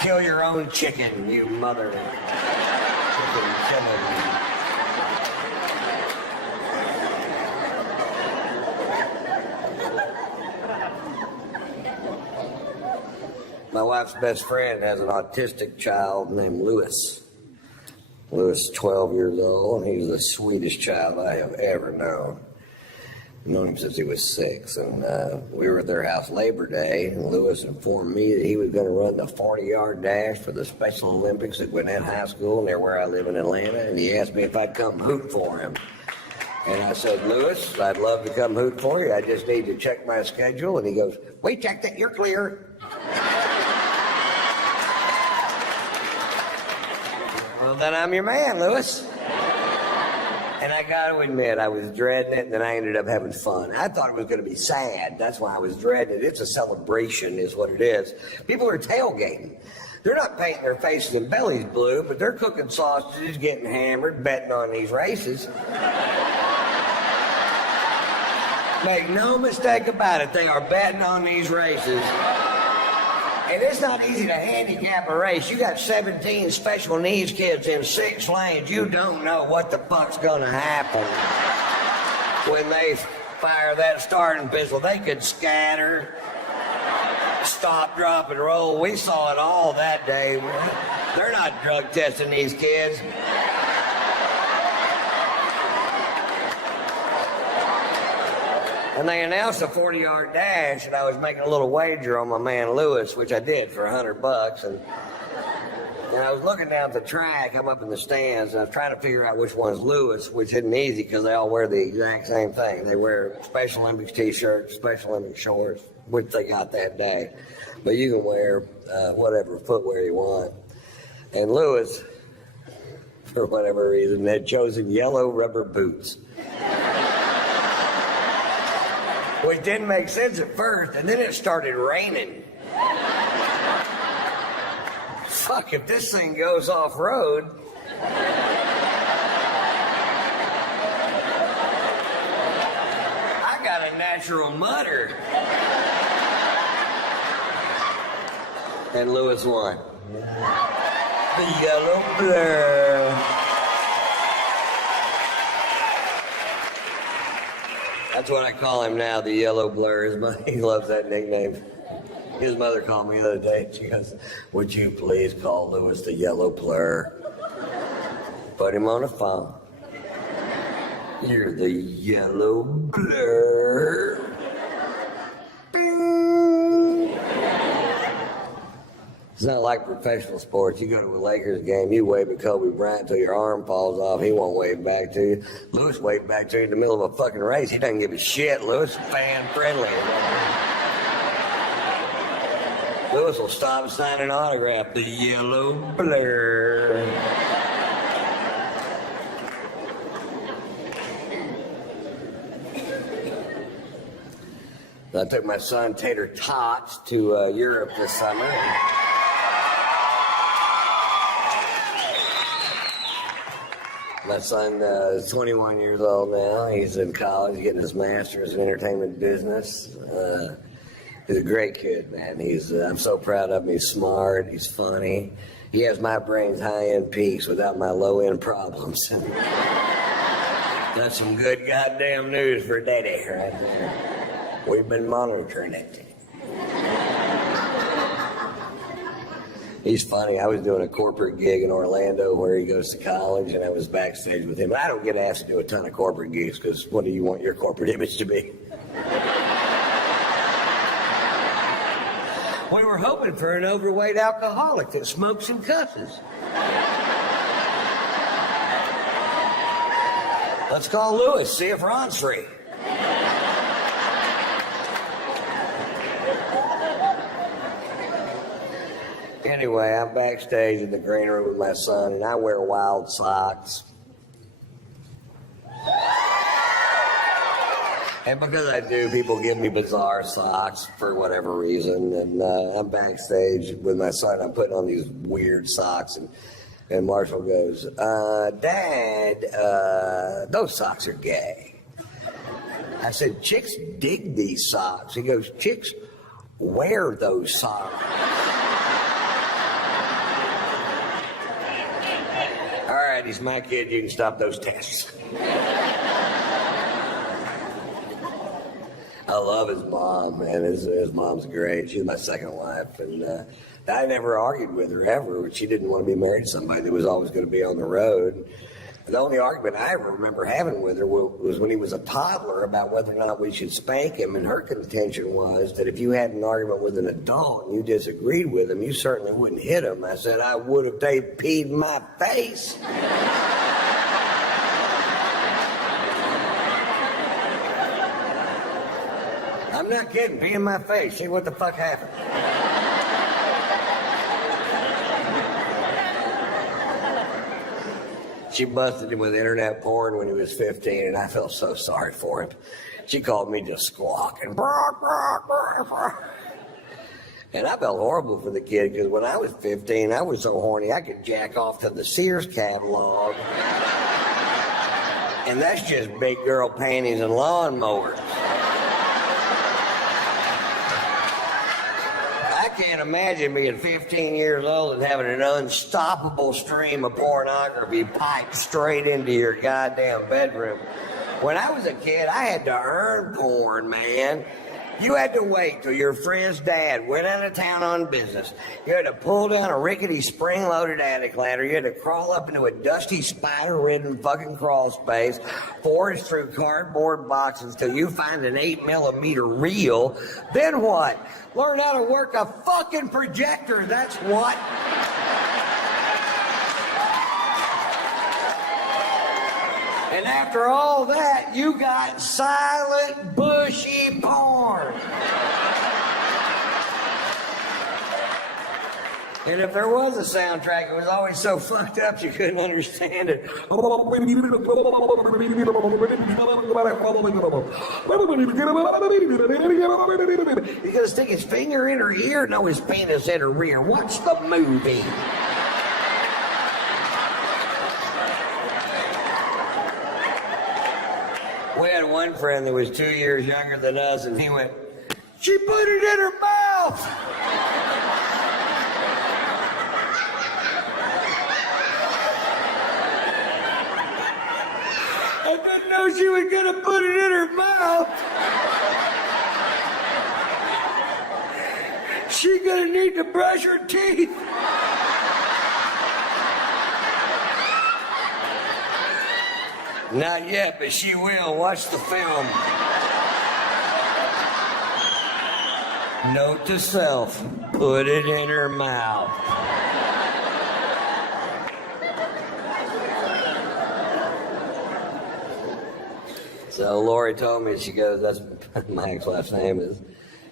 Kill your own chicken, you mother. Chicken killer. My wife's best friend has an autistic child named Lewis. Lewis is 12 years old, and he's the sweetest child I have ever known. I've known him since he was 6, and we were at their house Labor Day, and Lewis informed me that he was going to run the 40-yard dash for the Special Olympics at Gwinnett High School near where I live in Atlanta, and he asked me if I'd come hoot for him. And I said, Lewis, I'd love to come hoot for you. I just need to check my schedule. And he goes, we checked it, you're clear. Well, then I'm your man, Lewis. And I got to admit, I was dreading it, and then I ended up having fun. I thought it was going to be sad. That's why I was dreading it. It's a celebration is what it is. People are tailgating. They're not painting their faces and bellies blue, but they're cooking sausages, getting hammered, betting on these races. Make no mistake about it, they are betting on these races. And it's not easy to handicap a race. You got 17 special needs kids in 6 lanes. You don't know what the fuck's gonna happen when they fire that starting pistol. They could scatter, stop, drop, and roll. We saw it all that day. They're not drug testing these kids. And they announced a 40-yard dash, and I was making a little wager on my man Lewis, which I did for $100. And I was looking down at the track. I'm up in the stands, and I was trying to figure out which one's Lewis, which isn't easy because they all wear the exact same thing. They wear Special Olympics T-shirts, Special Olympics shorts, which they got that day. But you can wear whatever footwear you want. And Lewis for whatever reason. They'd chosen yellow rubber boots. Which didn't make sense at first, and then it started raining. Fuck, if this thing goes off-road... I got a natural mudder. And Lewis won. The yellow blur. That's what I call him now, the yellow blur. He loves that nickname. His mother called me the other day. She goes, "Would you please call Lewis the yellow blur? Put him on the phone. You're the yellow blur." Bing. It's not like professional sports. You go to a Lakers game, you wave at Kobe Bryant till your arm falls off. He won't wave back to you. Lewis waved back to you in the middle of a fucking race. He doesn't give a shit. Lewis is fan friendly. Lewis will stop and sign an autograph. The yellow blur. I took my son Tater Tots to Europe this summer. My son is 21 years old now. He's in college, getting his master's in entertainment business. He's a great kid, man. I'm so proud of him. He's smart. He's funny. He has my brain's high-end peaks without my low-end problems. That's some good goddamn news for Daddy right there. We've been monitoring it. He's funny. I was doing a corporate gig in Orlando where he goes to college, and I was backstage with him. I don't get asked to do a ton of corporate gigs because what do you want your corporate image to be? We were hoping for an overweight alcoholic that smokes and cusses. Let's call Lewis, see if Ron's free. Anyway, I'm backstage in the green room with my son, and I wear wild socks. And because I do, people give me bizarre socks for whatever reason. And I'm backstage with my son. I'm putting on these weird socks. And Marshall goes, "Dad, those socks are gay." I said, "Chicks dig these socks." He goes, "Chicks wear those socks." All right, he's my kid. You can stop those tests. I love his mom, man. His mom's great. She's my second wife, and I never argued with her ever. She didn't want to be married to somebody that was always going to be on the road. The only argument I ever remember having with her was when he was a toddler about whether or not we should spank him, and her contention was that if you had an argument with an adult and you disagreed with him, you certainly wouldn't hit him. I said, "I would if they peed in my face." I'm not kidding, pee in my face. See what the fuck happened. She busted him with internet porn when he was 15, and I felt so sorry for him. She called me just squawking. And I felt horrible for the kid, because when I was 15, I was so horny I could jack off to the Sears catalog. And that's just big girl panties and lawnmowers. I can't imagine being 15 years old and having an unstoppable stream of pornography piped straight into your goddamn bedroom. When I was a kid, I had to earn porn, man. You had to wait till your friend's dad went out of town on business. You had to pull down a rickety spring-loaded attic ladder. You had to crawl up into a dusty, spider-ridden fucking crawl space, forage through cardboard boxes till you find an 8mm reel. Then what? Learn how to work a fucking projector, that's what. And after all that, you got silent, bushy porn. And if there was a soundtrack, it was always so fucked up you couldn't understand it. He's gonna stick his finger in her ear, no, his penis in her rear. Watch the movie. We had one friend that was 2 years younger than us, and he went, "She put it in her mouth." I didn't know she was gonna put it in her mouth. She gonna need to brush her teeth. Not yet, but she will. Watch the film. Note to self, put it in her mouth. So Lori told me, she goes, that's my ex-wife's name is,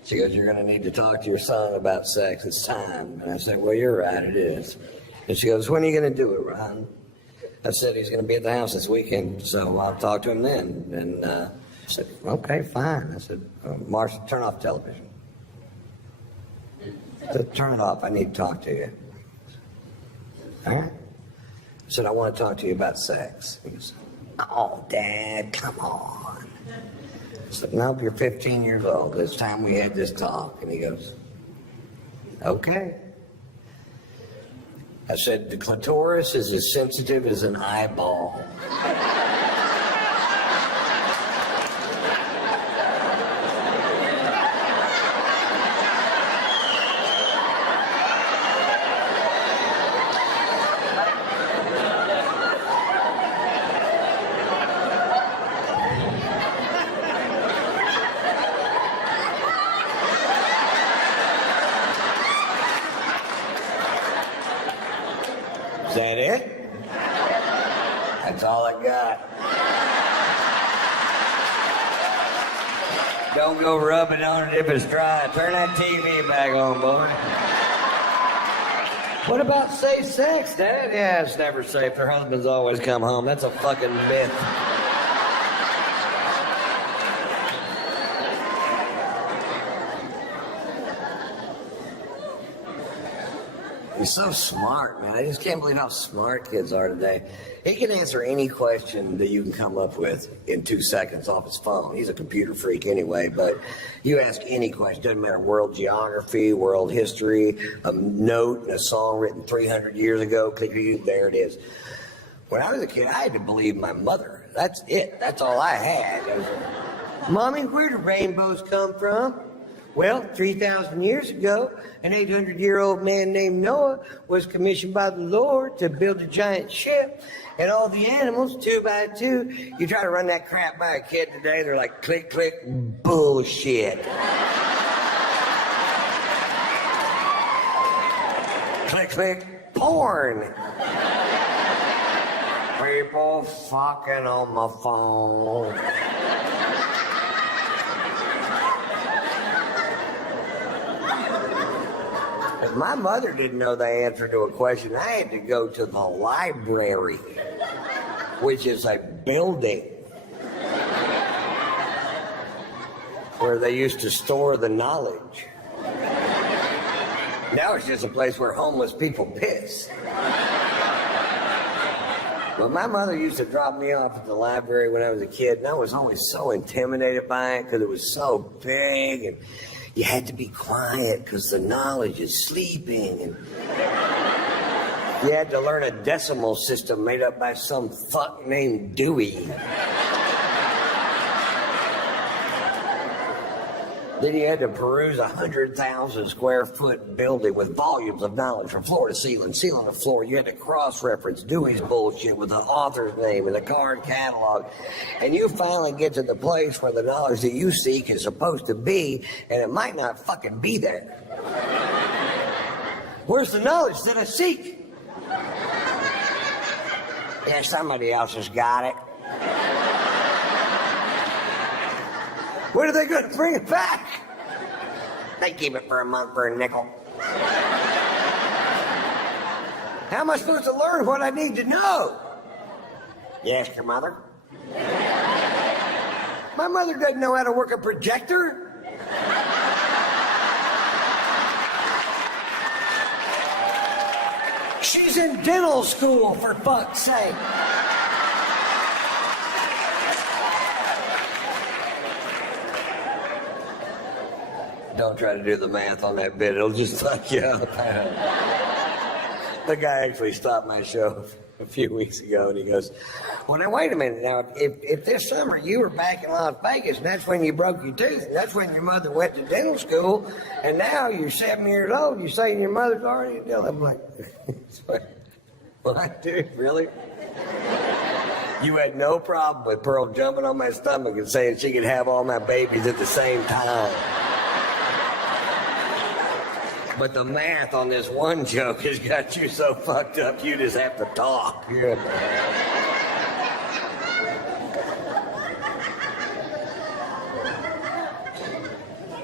she goes, "You're going to need to talk to your son about sex. It's time." And I said, "Well, you're right, it is." And she goes, "When are you going to do it, Ron?" I said, "He's going to be at the house this weekend, so I'll talk to him then." And I said, "Okay, fine." I said, "Marcia, turn off television." I said, "Turn it off. I need to talk to you." All right. I said, "I want to talk to you about sex." He goes, "Oh, Dad, come on." I said, "Nope, you're 15 years old. It's time we had this talk." And he goes, "Okay." I said, "The clitoris is as sensitive as an eyeball." Is that it? That's all I got. Don't go rubbing on it if it's dry. Turn that TV back on, boy. What about safe sex, Dad? Yeah, it's never safe. Their husbands always come home. That's a fucking myth. He's so smart, man. I just can't believe how smart kids are today. He can answer any question that you can come up with in 2 seconds off his phone. He's a computer freak anyway, but you ask any question, doesn't matter, world geography, world history, a note in a song written 300 years ago, click, there it is. When I was a kid, I had to believe my mother. That's it. That's all I had. It was, "Mommy, where do rainbows come from?" Well, 3,000 years ago, an 800-year-old man named Noah was commissioned by the Lord to build a giant ship, and all the animals, 2 by 2, you try to run that crap by a kid today, they're like, click, click, bullshit. Click, click, porn. People fucking on my phone. If my mother didn't know the answer to a question, I had to go to the library, which is a building where they used to store the knowledge. Now it's just a place where homeless people piss. But my mother used to drop me off at the library when I was a kid, and I was always so intimidated by it because it was so big, and you had to be quiet because the knowledge is sleeping, and you had to learn a decimal system made up by some fuck named Dewey. Then you had to peruse 100,000 square foot building with volumes of knowledge from floor to ceiling, ceiling to floor. You had to cross-reference Dewey's bullshit with the author's name and the card catalog. And you finally get to the place where the knowledge that you seek is supposed to be, and it might not fucking be there. Where's the knowledge that I seek? Yeah, somebody else has got it. When are they going to bring it back? They keep it for a month for a nickel. How am I supposed to learn what I need to know? You ask your mother? My mother doesn't know how to work a projector. She's in dental school, for fuck's sake. Don't try to do the math on that bit. It'll just fuck you up. The guy actually stopped my show a few weeks ago, and he goes, well, now, wait a minute. Now, if this summer you were back in Las Vegas, and that's when you broke your tooth, and that's when your mother went to dental school, and now you're 7 years old, you're saying your mother's already in dental. I'm like, what, dude, really? You had no problem with Pearl jumping on my stomach and saying she could have all my babies at the same time. But the math on this one joke has got you so fucked up, you just have to talk. Yeah.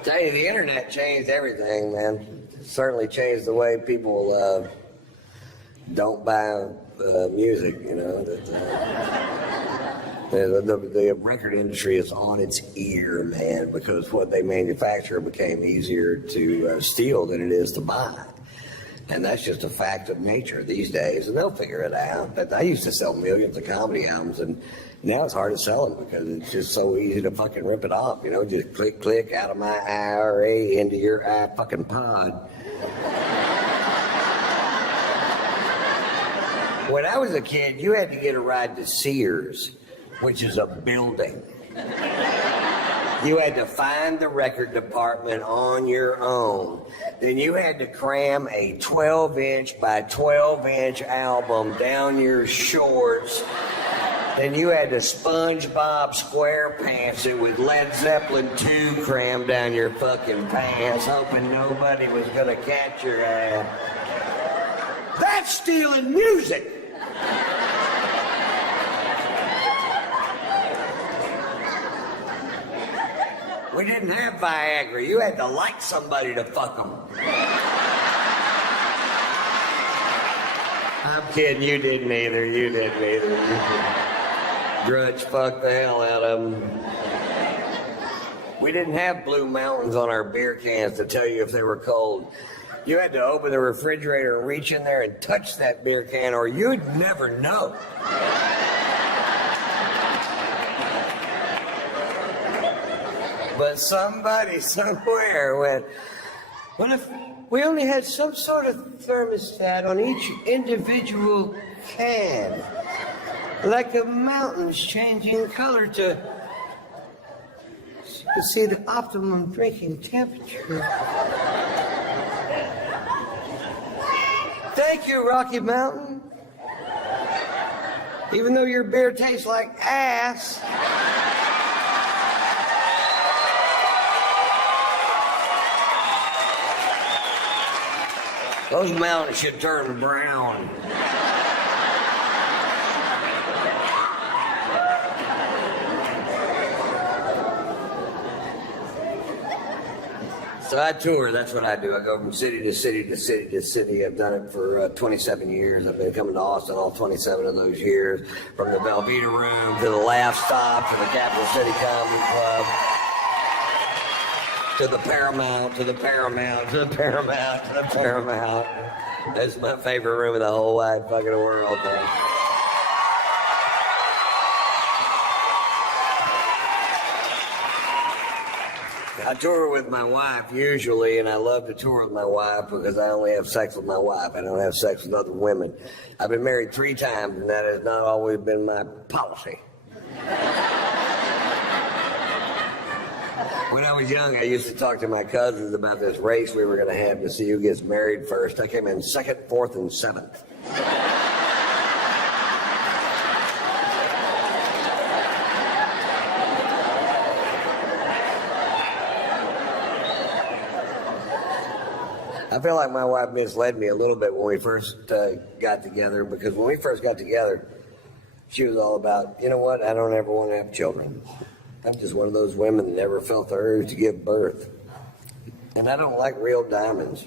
Tell you, the internet changed everything, man. It certainly changed the way people don't buy music, you know. The record industry is on its ear, man, because what they manufacture became easier to steal than it is to buy. And that's just a fact of nature these days, and they'll figure it out. But I used to sell millions of comedy albums, and now it's hard to sell them because it's just so easy to fucking rip it off, you know, just click, click, out of my IRA into your fucking pod. When I was a kid, you had to get a ride to Sears, which is a building. You had to find the record department on your own. Then you had to cram a 12-inch by 12-inch album down your shorts. Then you had to SpongeBob SquarePants it with Led Zeppelin 2 crammed down your fucking pants, hoping nobody was gonna catch your ass. That's stealing music! We didn't have Viagra. You had to like somebody to fuck them. I'm kidding. You didn't either. You didn't either. Grudge fuck the hell out of them. We didn't have Blue Mountains on our beer cans to tell you if they were cold. You had to open the refrigerator and reach in there and touch that beer can, or you'd never know. But somebody somewhere went, what if we only had some sort of thermostat on each individual can? Like a mountain's changing color to see the optimum drinking temperature. Thank you, Rocky Mountain. Even though your beer tastes like ass. Those mountains should turn brown. So I tour, that's what I do. I go from city to city to city to city. I've done it for 27 years. I've been coming to Austin all 27 of those years. From the Velveeta Room to the Laugh Stop to the Capital City Comedy Club. To the Paramount, to the Paramount, to the Paramount, to the Paramount. That's my favorite room in the whole wide fucking world, man. I tour with my wife usually, and I love to tour with my wife because I only have sex with my wife. I don't have sex with other women. I've been married 3 times, and that has not always been my policy. When I was young, I used to talk to my cousins about this race we were going to have to see who gets married first. I came in 2nd, 4th, and 7th. I feel like my wife misled me a little bit when we first got together, because when we first got together, she was all about, you know what, I don't ever want to have children. I'm just one of those women that never felt the urge to give birth. And I don't like real diamonds.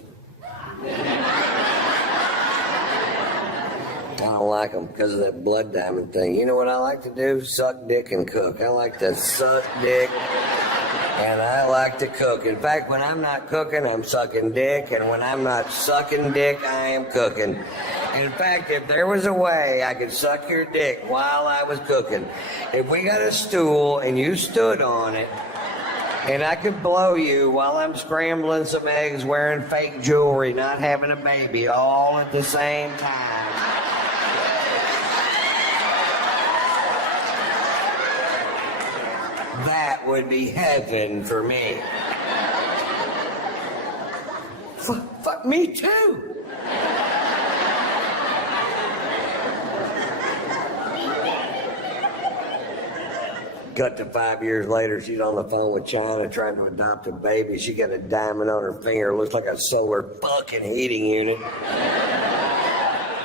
I don't like them because of that blood diamond thing. You know what I like to do? Suck dick and cook. I like to suck dick and I like to cook. In fact, when I'm not cooking, I'm sucking dick, and when I'm not sucking dick, I am cooking. In fact, if there was a way I could suck your dick while I was cooking, if we got a stool and you stood on it, and I could blow you while I'm scrambling some eggs, wearing fake jewelry, not having a baby, all at the same time. That would be heaven for me. Fuck me too. Cut to 5 years later, she's on the phone with China trying to adopt a baby. She got a diamond on her finger. Looks like a solar fucking heating unit.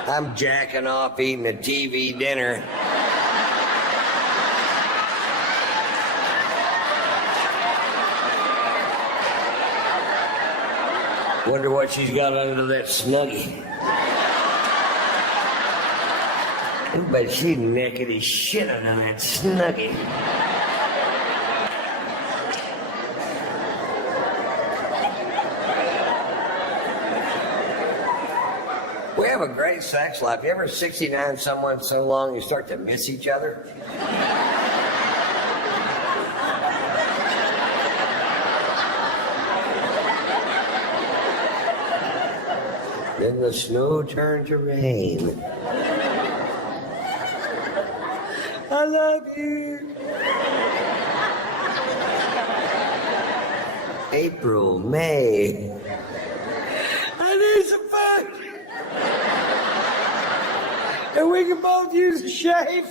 I'm jacking off eating a TV dinner. Wonder what she's got under that snuggie. But she's naked as shit under that snuggie. We have a great sex life. You ever 69 someone so long you start to miss each other? Then the snow turned to rain. I love you. April, May. I need some food. And we can both use a shave.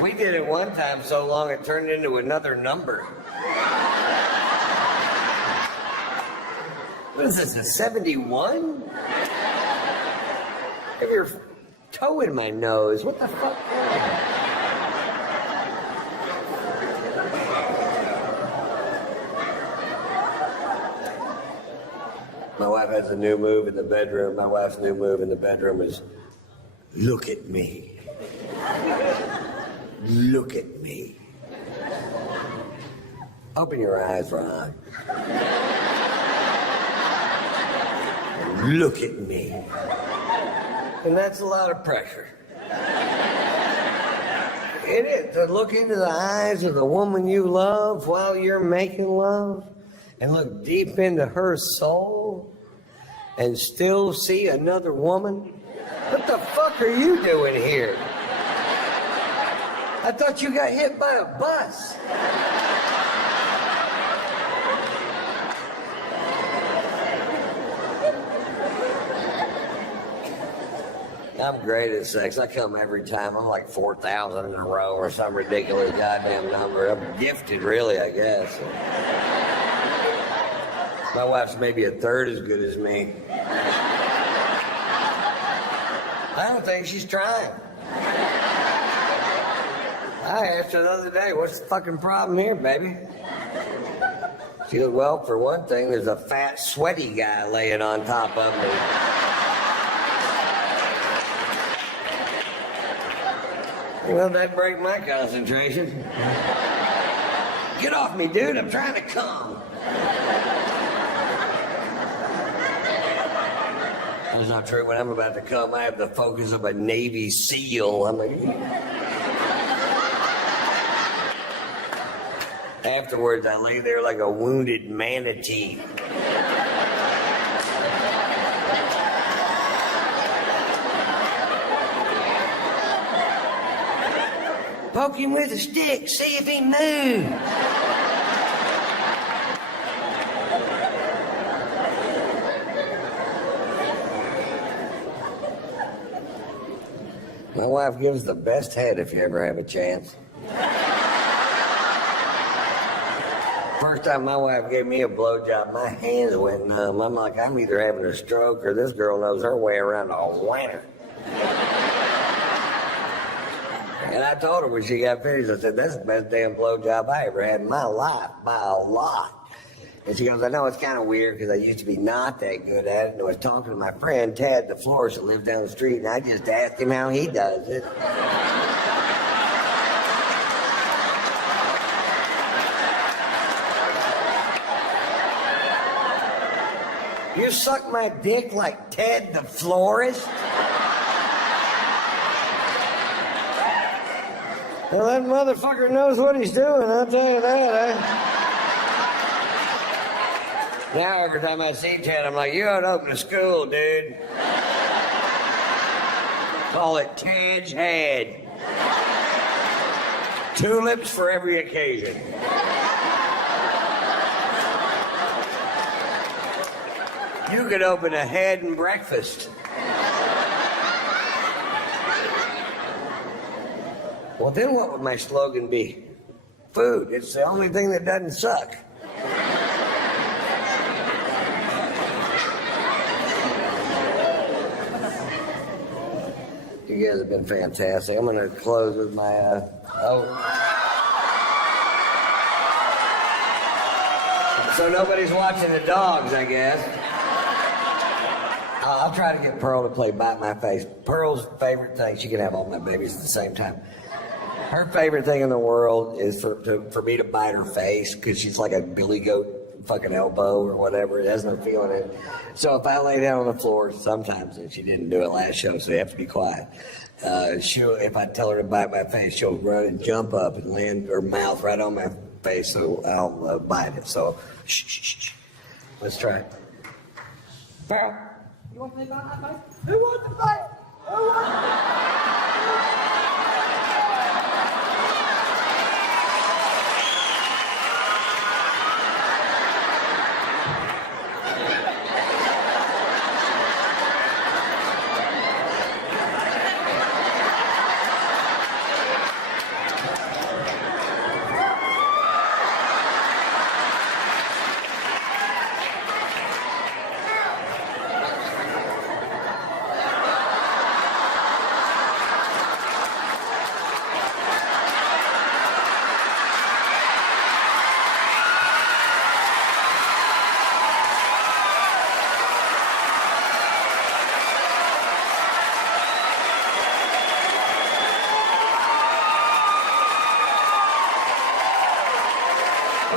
We did it one time so long it turned into another number. What is this, a 71? I have your toe in my nose. What the fuck? My wife has a new move in the bedroom. My wife's new move in the bedroom is, look at me. Look at me. Open your eyes, Ron. Look at me. And that's a lot of pressure. It is, to look into the eyes of the woman you love while you're making love and look deep into her soul and still see another woman. What the fuck are you doing here? I thought you got hit by a bus. I'm great at sex. I come every time. I'm like 4,000 in a row or some ridiculous goddamn number. I'm gifted, really, I guess. My wife's maybe a third as good as me. I don't think she's trying. I asked her the other day, what's the fucking problem here, baby? She goes, well, for one thing, there's a fat, sweaty guy laying on top of me. Well, that'd break my concentration. Get off me, dude. I'm trying to come. That's not true. When I'm about to come, I have the focus of a Navy SEAL. I'm like... Afterwards, I lay there like a wounded manatee. Poke him with a stick, see if he moves. My wife gives the best head if you ever have a chance. First time my wife gave me a blowjob, my hands went numb. I'm like, I'm either having a stroke or this girl knows her way around a winner. And I told her when she got finished, I said, that's the best damn blowjob I ever had in my life, by a lot. And she goes, I know it's kind of weird because I used to be not that good at it. And I was talking to my friend, Tad, the florist that lives down the street, and I just asked him how he does it. You suck my dick like Ted the florist? Well, that motherfucker knows what he's doing, I'll tell you that, Now every time I see Ted, I'm like, you ought to open a school, dude. Call it Ted's Head. Tulips for every occasion. You could open a head and breakfast. Well, then what would my slogan be? Food. It's the only thing that doesn't suck. You guys have been fantastic. I'm going to close with my, So nobody's watching the dogs, I guess. I'll try to get Pearl to play Bite My Face. Pearl's favorite thing, she can have all my babies at the same time. Her favorite thing in the world is for me to bite her face, because she's like a billy goat fucking elbow or whatever. It has no feeling in it. So if I lay down on the floor, sometimes, and she didn't do it last show, so you have to be quiet. If I tell her to bite my face, she'll run and jump up and land her mouth right on my face, so I'll bite it. So, shh. Let's try it. Pearl. You want to play Bite My Face? Who wants to play? Who wants to play?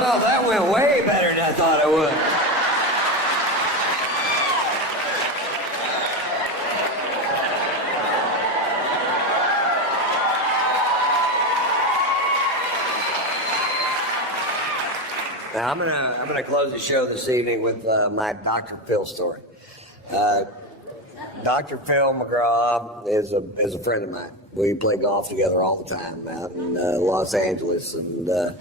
Well, that went way better than I thought it would. Now, I'm gonna close the show this evening with my Dr. Phil story. Dr. Phil McGraw is a friend of mine. We play golf together all the time out in Los Angeles, and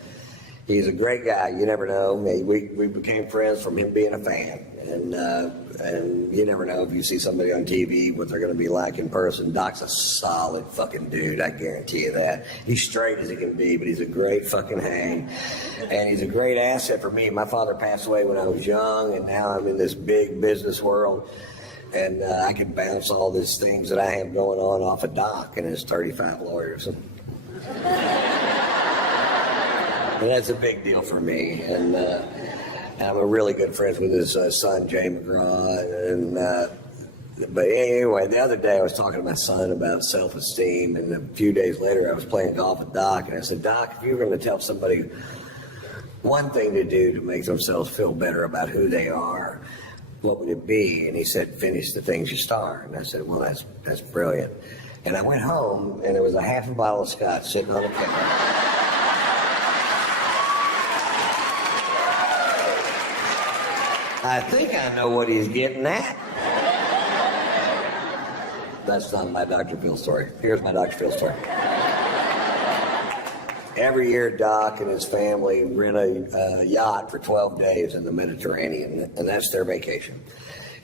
he's a great guy. You never know. We became friends from him being a fan, and you never know if you see somebody on TV what they're going to be like in person. Doc's a solid fucking dude. I guarantee you that. He's straight as he can be, but he's a great fucking hang, and he's a great asset for me. My father passed away when I was young, and now I'm in this big business world. And I can bounce all these things that I have going on off of Doc and his 35 lawyers. And that's a big deal for me. And I'm a really good friends with his son, Jay McGraw. But anyway, the other day I was talking to my son about self-esteem. And a few days later I was playing golf with Doc. And I said, Doc, if you were going to tell somebody one thing to do to make themselves feel better about who they are, what would it be? And he said, finish the things you start. And I said, well, that's brilliant. And I went home, and there was a half a bottle of scotch sitting on the counter. I think I know what he's getting at. That's not my Dr. Phil story. Here's my Dr. Phil story. Every year, Doc and his family rent a yacht for 12 days in the Mediterranean, and that's their vacation.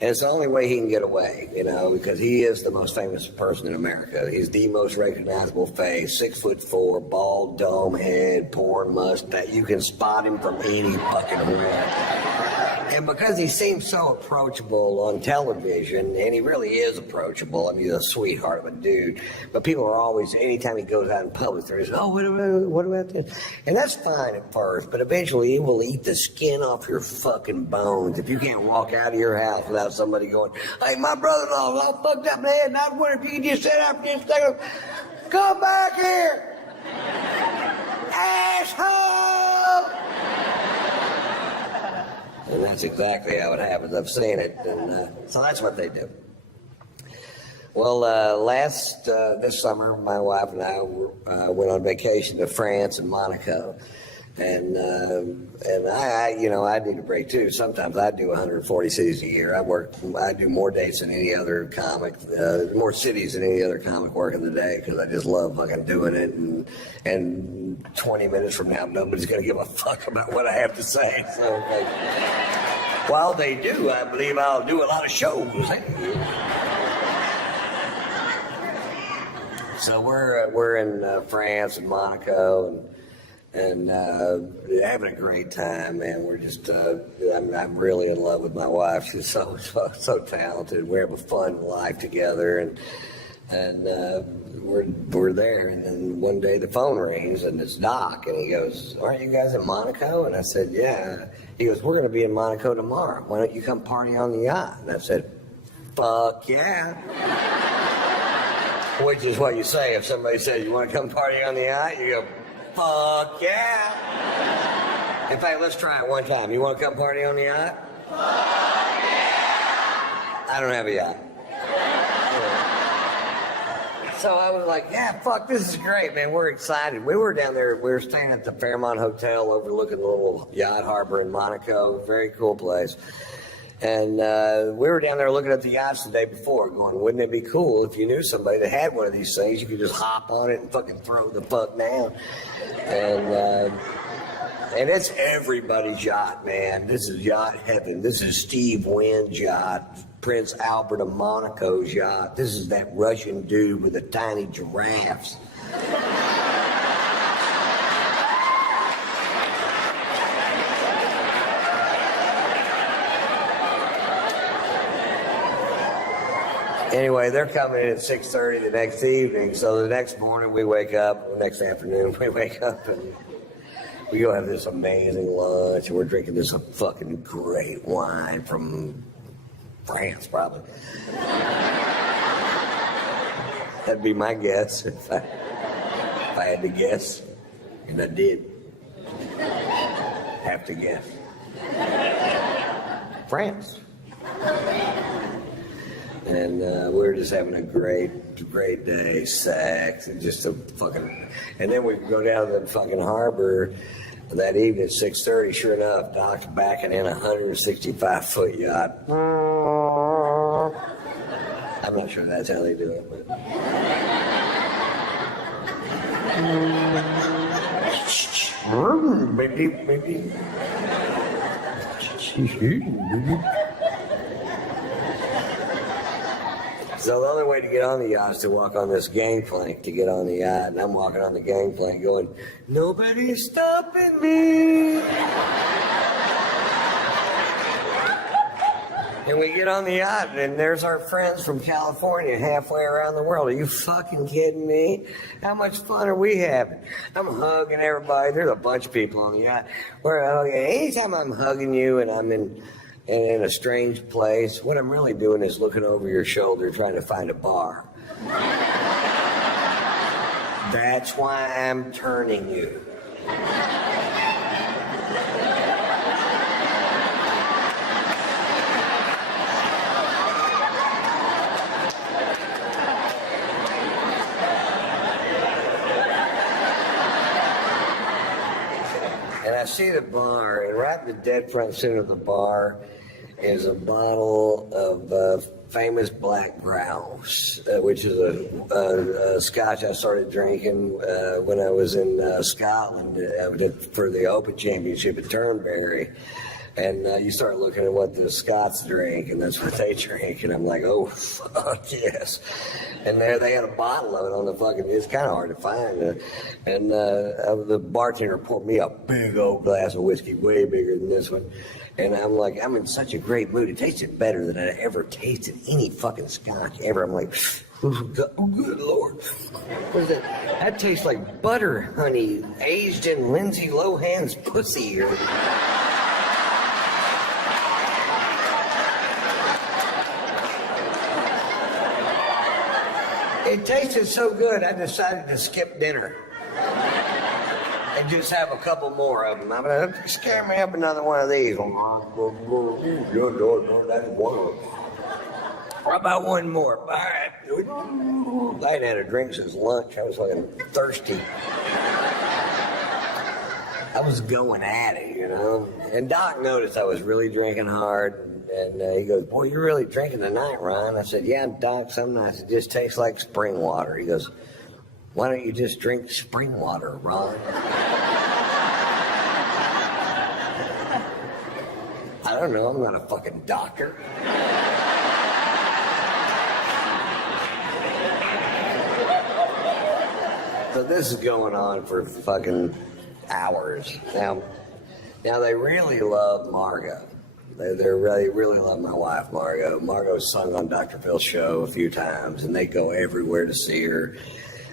And it's the only way he can get away, because he is the most famous person in America. He's the most recognizable face, 6'4", bald dome head, porn mustache. You can spot him from any fucking room. And because he seems so approachable on television, and he really is approachable, I mean, he's a sweetheart of a dude, but people are always, anytime he goes out in public, they're just, oh, what about this? And that's fine at first, but eventually he will eat the skin off your fucking bones if you can't walk out of your house without somebody going, hey, my brother-in-law's all fucked up in the head, and I wonder if you could just sit up and just take come back here! Asshole! And that's exactly how it happens. I've seen it, and so that's what they do. Well, this summer, my wife and I went on vacation to France and Monaco, and I need a break too. Sometimes I do 140 cities a year. I do more dates than any other comic, more cities than any other comic working the day because I just love fucking doing it. And 20 minutes from now, nobody's gonna give a fuck about what I have to say. So, while they do, I believe I'll do a lot of shows. So we're in France and Monaco and having a great time, man. We're just I'm really in love with my wife. She's so talented. We have a fun life together, and we're there. And then one day the phone rings and it's Doc, and he goes, "Aren't you guys in Monaco?" And I said, "Yeah." He goes, "We're going to be in Monaco tomorrow. Why don't you come party on the yacht?" And I said, "Fuck yeah." Which is what you say if somebody says, "You want to come party on the yacht?" You go, "Fuck yeah." In fact, let's try it one time. You want to come party on the yacht? Fuck yeah. I don't have a yacht. So I was like, yeah, fuck, this is great, man. We're excited. We were down there. We were staying at the Fairmont Hotel overlooking the little yacht harbor in Monaco. Very cool place. And we were down there looking at the yachts the day before, going, wouldn't it be cool if you knew somebody that had one of these things? You could just hop on it and fucking throw the fuck down. And it's everybody's yacht, man. This is yacht heaven. This is Steve Wynn's yacht, Prince Albert of Monaco's yacht. This is that Russian dude with the tiny giraffes. Anyway, they're coming in at 6:30 the next evening, so the next morning we wake up, the next afternoon we wake up and we go have this amazing lunch, and we're drinking this fucking great wine from France, probably. That'd be my guess if I had to guess, and I did have to guess. France. And we were just having a great day, sex, and just a fucking... And then we go down to the fucking harbor that evening at 6:30. Sure enough, Doc's backing in a 165-foot yacht. I'm not sure that's how they do it, but... Maybe. So the only way to get on the yacht is to walk on this gangplank to get on the yacht. And I'm walking on the gangplank going, nobody's stopping me. And we get on the yacht, and there's our friends from California halfway around the world. Are you fucking kidding me? How much fun are we having? I'm hugging everybody. There's a bunch of people on the yacht. Anytime I'm hugging you and I'm in a strange place, what I'm really doing is looking over your shoulder trying to find a bar. That's why I'm turning you. And I see the bar, and right in the dead front center of the bar is a bottle of famous Black Grouse, which is a scotch I started drinking when I was in Scotland for the Open Championship at Turnberry. And you start looking at what the Scots drink, and that's what they drink. And I'm like, oh, fuck, yes. And there they had a bottle of it on the fucking, it's kind of hard to find. And the bartender poured me a big old glass of whiskey, way bigger than this one. And I'm like, I'm in such a great mood. It tasted better than I ever tasted any fucking Scotch ever. I'm like, oh, good Lord. What is that? That tastes like butter, honey, aged in Lindsay Lohan's pussy. It tasted so good, I decided to skip dinner and just have a couple more of them. I'm going to scare me up another one of these. That's one of them. How about one more? All right. I hadn't had a drink since lunch. I was fucking thirsty. I was going at it, you know. And Doc noticed I was really drinking hard. And he goes, boy, you're really drinking tonight, Ron. I said, yeah, Doc, some nights it just tastes like spring water. He goes, why don't you just drink spring water, Ron? I don't know, I'm not a fucking doctor. So this is going on for fucking hours. Now they really love Margot. They really love my wife, Margot. Margot's sung on Dr. Phil's show a few times, and they go everywhere to see her.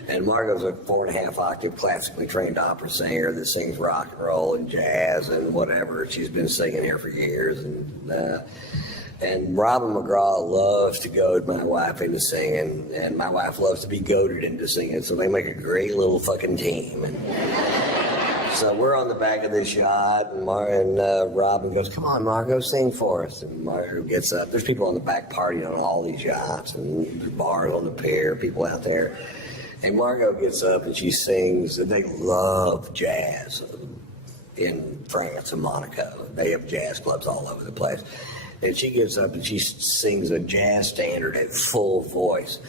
And Margot's a 4.5 octave classically trained opera singer that sings rock and roll and jazz and whatever. She's been singing here for years. And Robin McGraw loves to goad my wife into singing, and my wife loves to be goaded into singing, so they make a great little fucking team. And so we're on the back of this yacht, and Robin goes, come on, Margot, sing for us. And Margot gets up. There's people on the back partying on all these yachts, and there's bars on the pier, people out there. And Margot gets up and she sings, and they love jazz in France and Monaco. They have jazz clubs all over the place. And she gets up and she sings a jazz standard at full voice,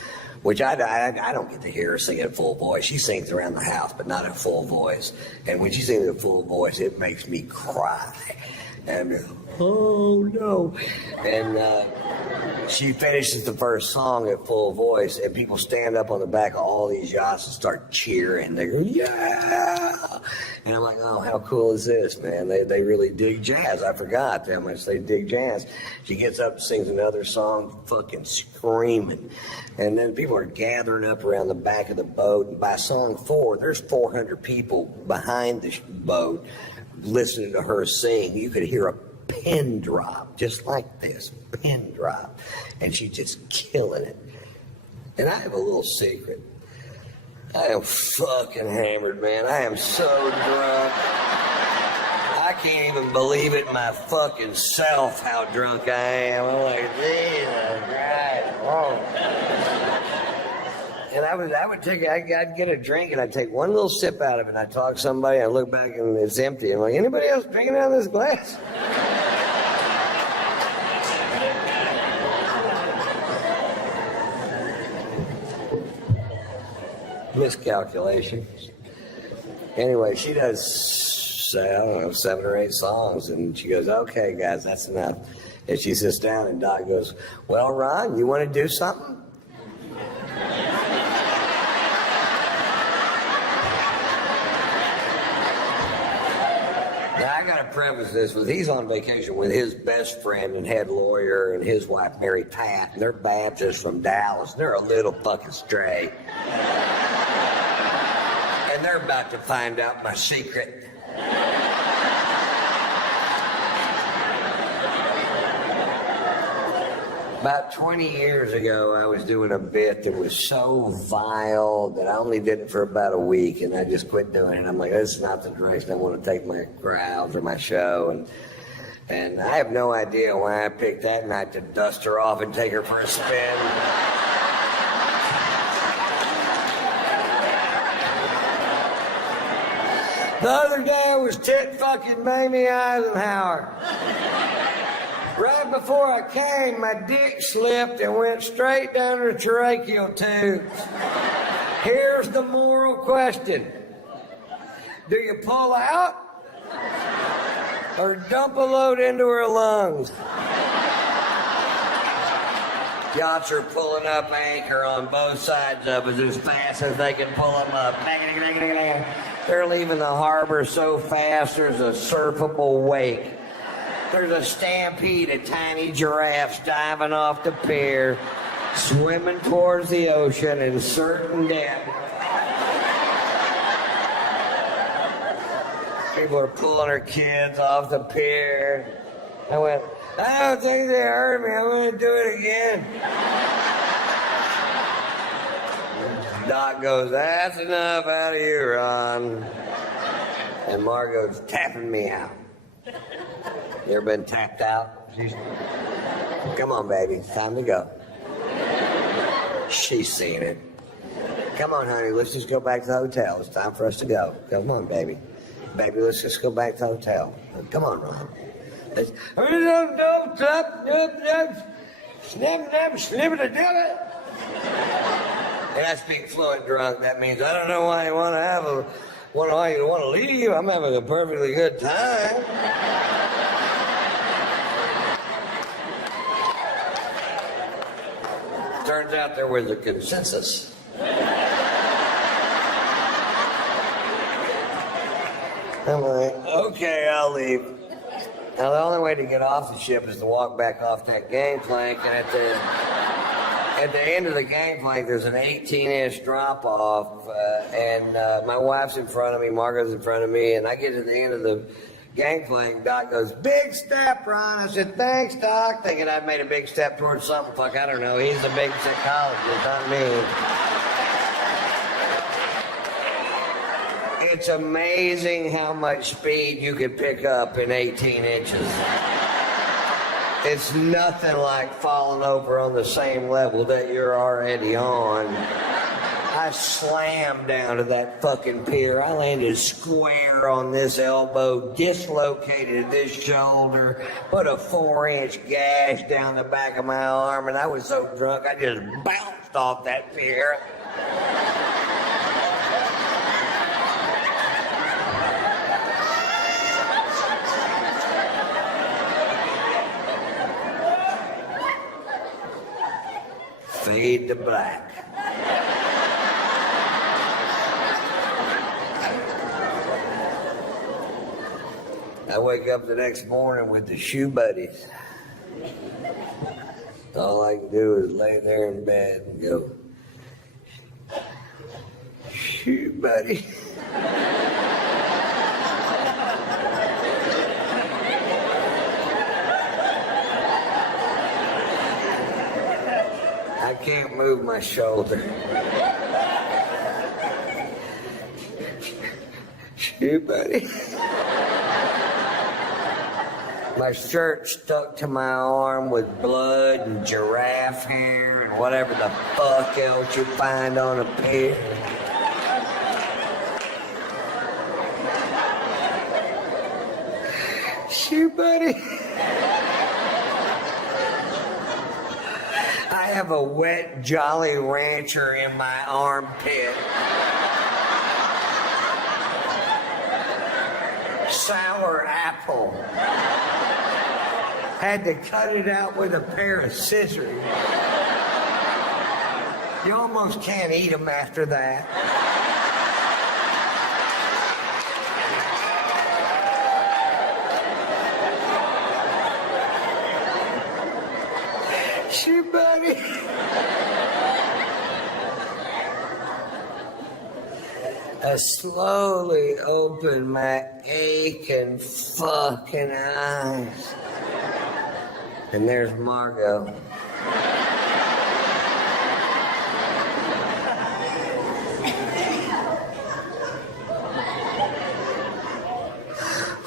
which I don't get to hear her sing at full voice. She sings around the house, but not at full voice. And when she sings at full voice, it makes me cry. And oh no. And she finishes the first song at full voice, and people stand up on the back of all these yachts and start cheering. They go, yeah! And I'm like, oh, how cool is this, man? They really dig jazz. I forgot how much they dig jazz. She gets up and sings another song, fucking screaming. And then people are gathering up around the back of the boat. And by song 4, there's 400 people behind the boat listening to her sing. You could hear a pin drop, just like this, pin drop. And she's just killing it. And I have a little secret. I am fucking hammered, man. I am so drunk. I can't even believe it my fucking self how drunk I am. I'm like, Jesus Christ. Oh. And I'd get a drink and I'd take one little sip out of it and I'd talk to somebody and I look back and it's empty. I'm like, anybody else drinking out of this glass? Miscalculation. Anyway, she does, I don't know, 7 or 8 songs, and she goes, okay, guys, that's enough. And she sits down, and Doc goes, well, Ron, you want to do something? Now, I got to preface this with he's on vacation with his best friend and head lawyer and his wife, Mary Pat, and they're Baptists from Dallas. They're a little fucking stray. And they're about to find out my secret. About 20 years ago, I was doing a bit that was so vile that I only did it for about a week, and I just quit doing it. I'm like, this is not the direction I want to take my crowds or my show. And I have no idea why I picked that night to dust her off and take her for a spin. The other day I was tit fucking Mamie Eisenhower. Right before I came, my dick slipped and went straight down her tracheal tubes. Here's the moral question. Do you pull out? or dump a load into her lungs. Yachts are pulling up anchor on both sides of us as fast as they can pull them up. They're leaving the harbor so fast there's a surfable wake. There's a stampede of tiny giraffes diving off the pier, swimming towards the ocean in certain death. People are pulling their kids off the pier. I went, I don't think they hurt me. I'm going to do it again. Doc goes, that's enough out of you, Ron. And Margot's tapping me out. You ever been tapped out? Come on, baby. It's time to go. She's seen it. Come on, honey. Let's just go back to the hotel. It's time for us to go. Come on, baby. Baby, let's just go back to the hotel. Come on, Ron. And I speak fluent drunk. That means I don't know why you want to leave. I'm having a perfectly good time. Turns out there was a consensus. I'm like, okay, I'll leave. Now, the only way to get off the ship is to walk back off that gangplank, and at the end of the gangplank, there's an 18-inch drop-off, and my wife's in front of me, Margot's in front of me, and I get to the end of the gangplank. Doc goes, big step, Ron. I said, thanks, Doc, thinking I'd made a big step towards something. Fuck, I don't know. He's a big psychologist, not me. It's amazing how much speed you can pick up in 18 inches. It's nothing like falling over on the same level that you're already on. I slammed down to that fucking pier. I landed square on this elbow, dislocated this shoulder, put a 4-inch gash down the back of my arm, and I was so drunk I just bounced off that pier. Fade to black. I wake up the next morning with the shoe buddies. All I can do is lay there in bed and go, shoe buddy. I can't move my shoulder. Shoe buddy. My shirt stuck to my arm with blood and giraffe hair and whatever the fuck else you find on a pier. Shoe buddy. I have a wet Jolly Rancher in my armpit. Sour apple. Had to cut it out with a pair of scissors. You almost can't eat them after that. Shoe buddy. I slowly opened my aching fucking eyes. And there's Margot.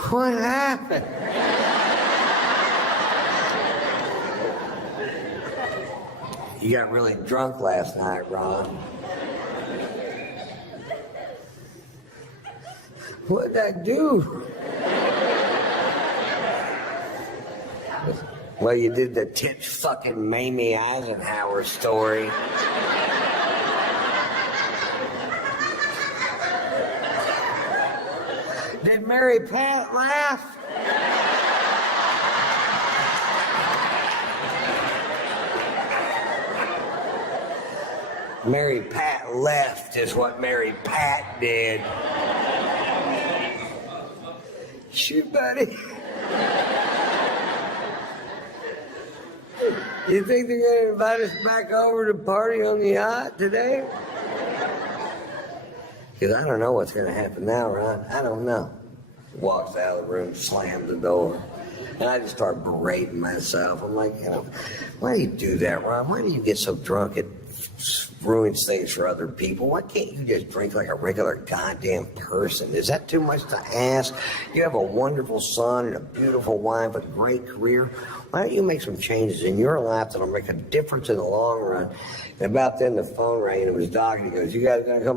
What happened? You got really drunk last night, Ron. What'd I do? Well, you did the tits fucking Mamie Eisenhower story. Did Mary Pat laugh? Mary Pat left is what Mary Pat did. Shoot, buddy. You think they're going to invite us back over to party on the yacht today? Because I don't know what's going to happen now, Ron. I don't know. Walks out of the room, slams the door. And I just start berating myself. I'm like, why do you do that, Ron? Why do you get so drunk it ruins things for other people? Why can't you just drink like a regular goddamn person? Is that too much to ask? You have a wonderful son and a beautiful wife, a great career. Why don't you make some changes in your life that'll make a difference in the long run? And about then the phone rang and it was Doc and he goes, you guys gonna come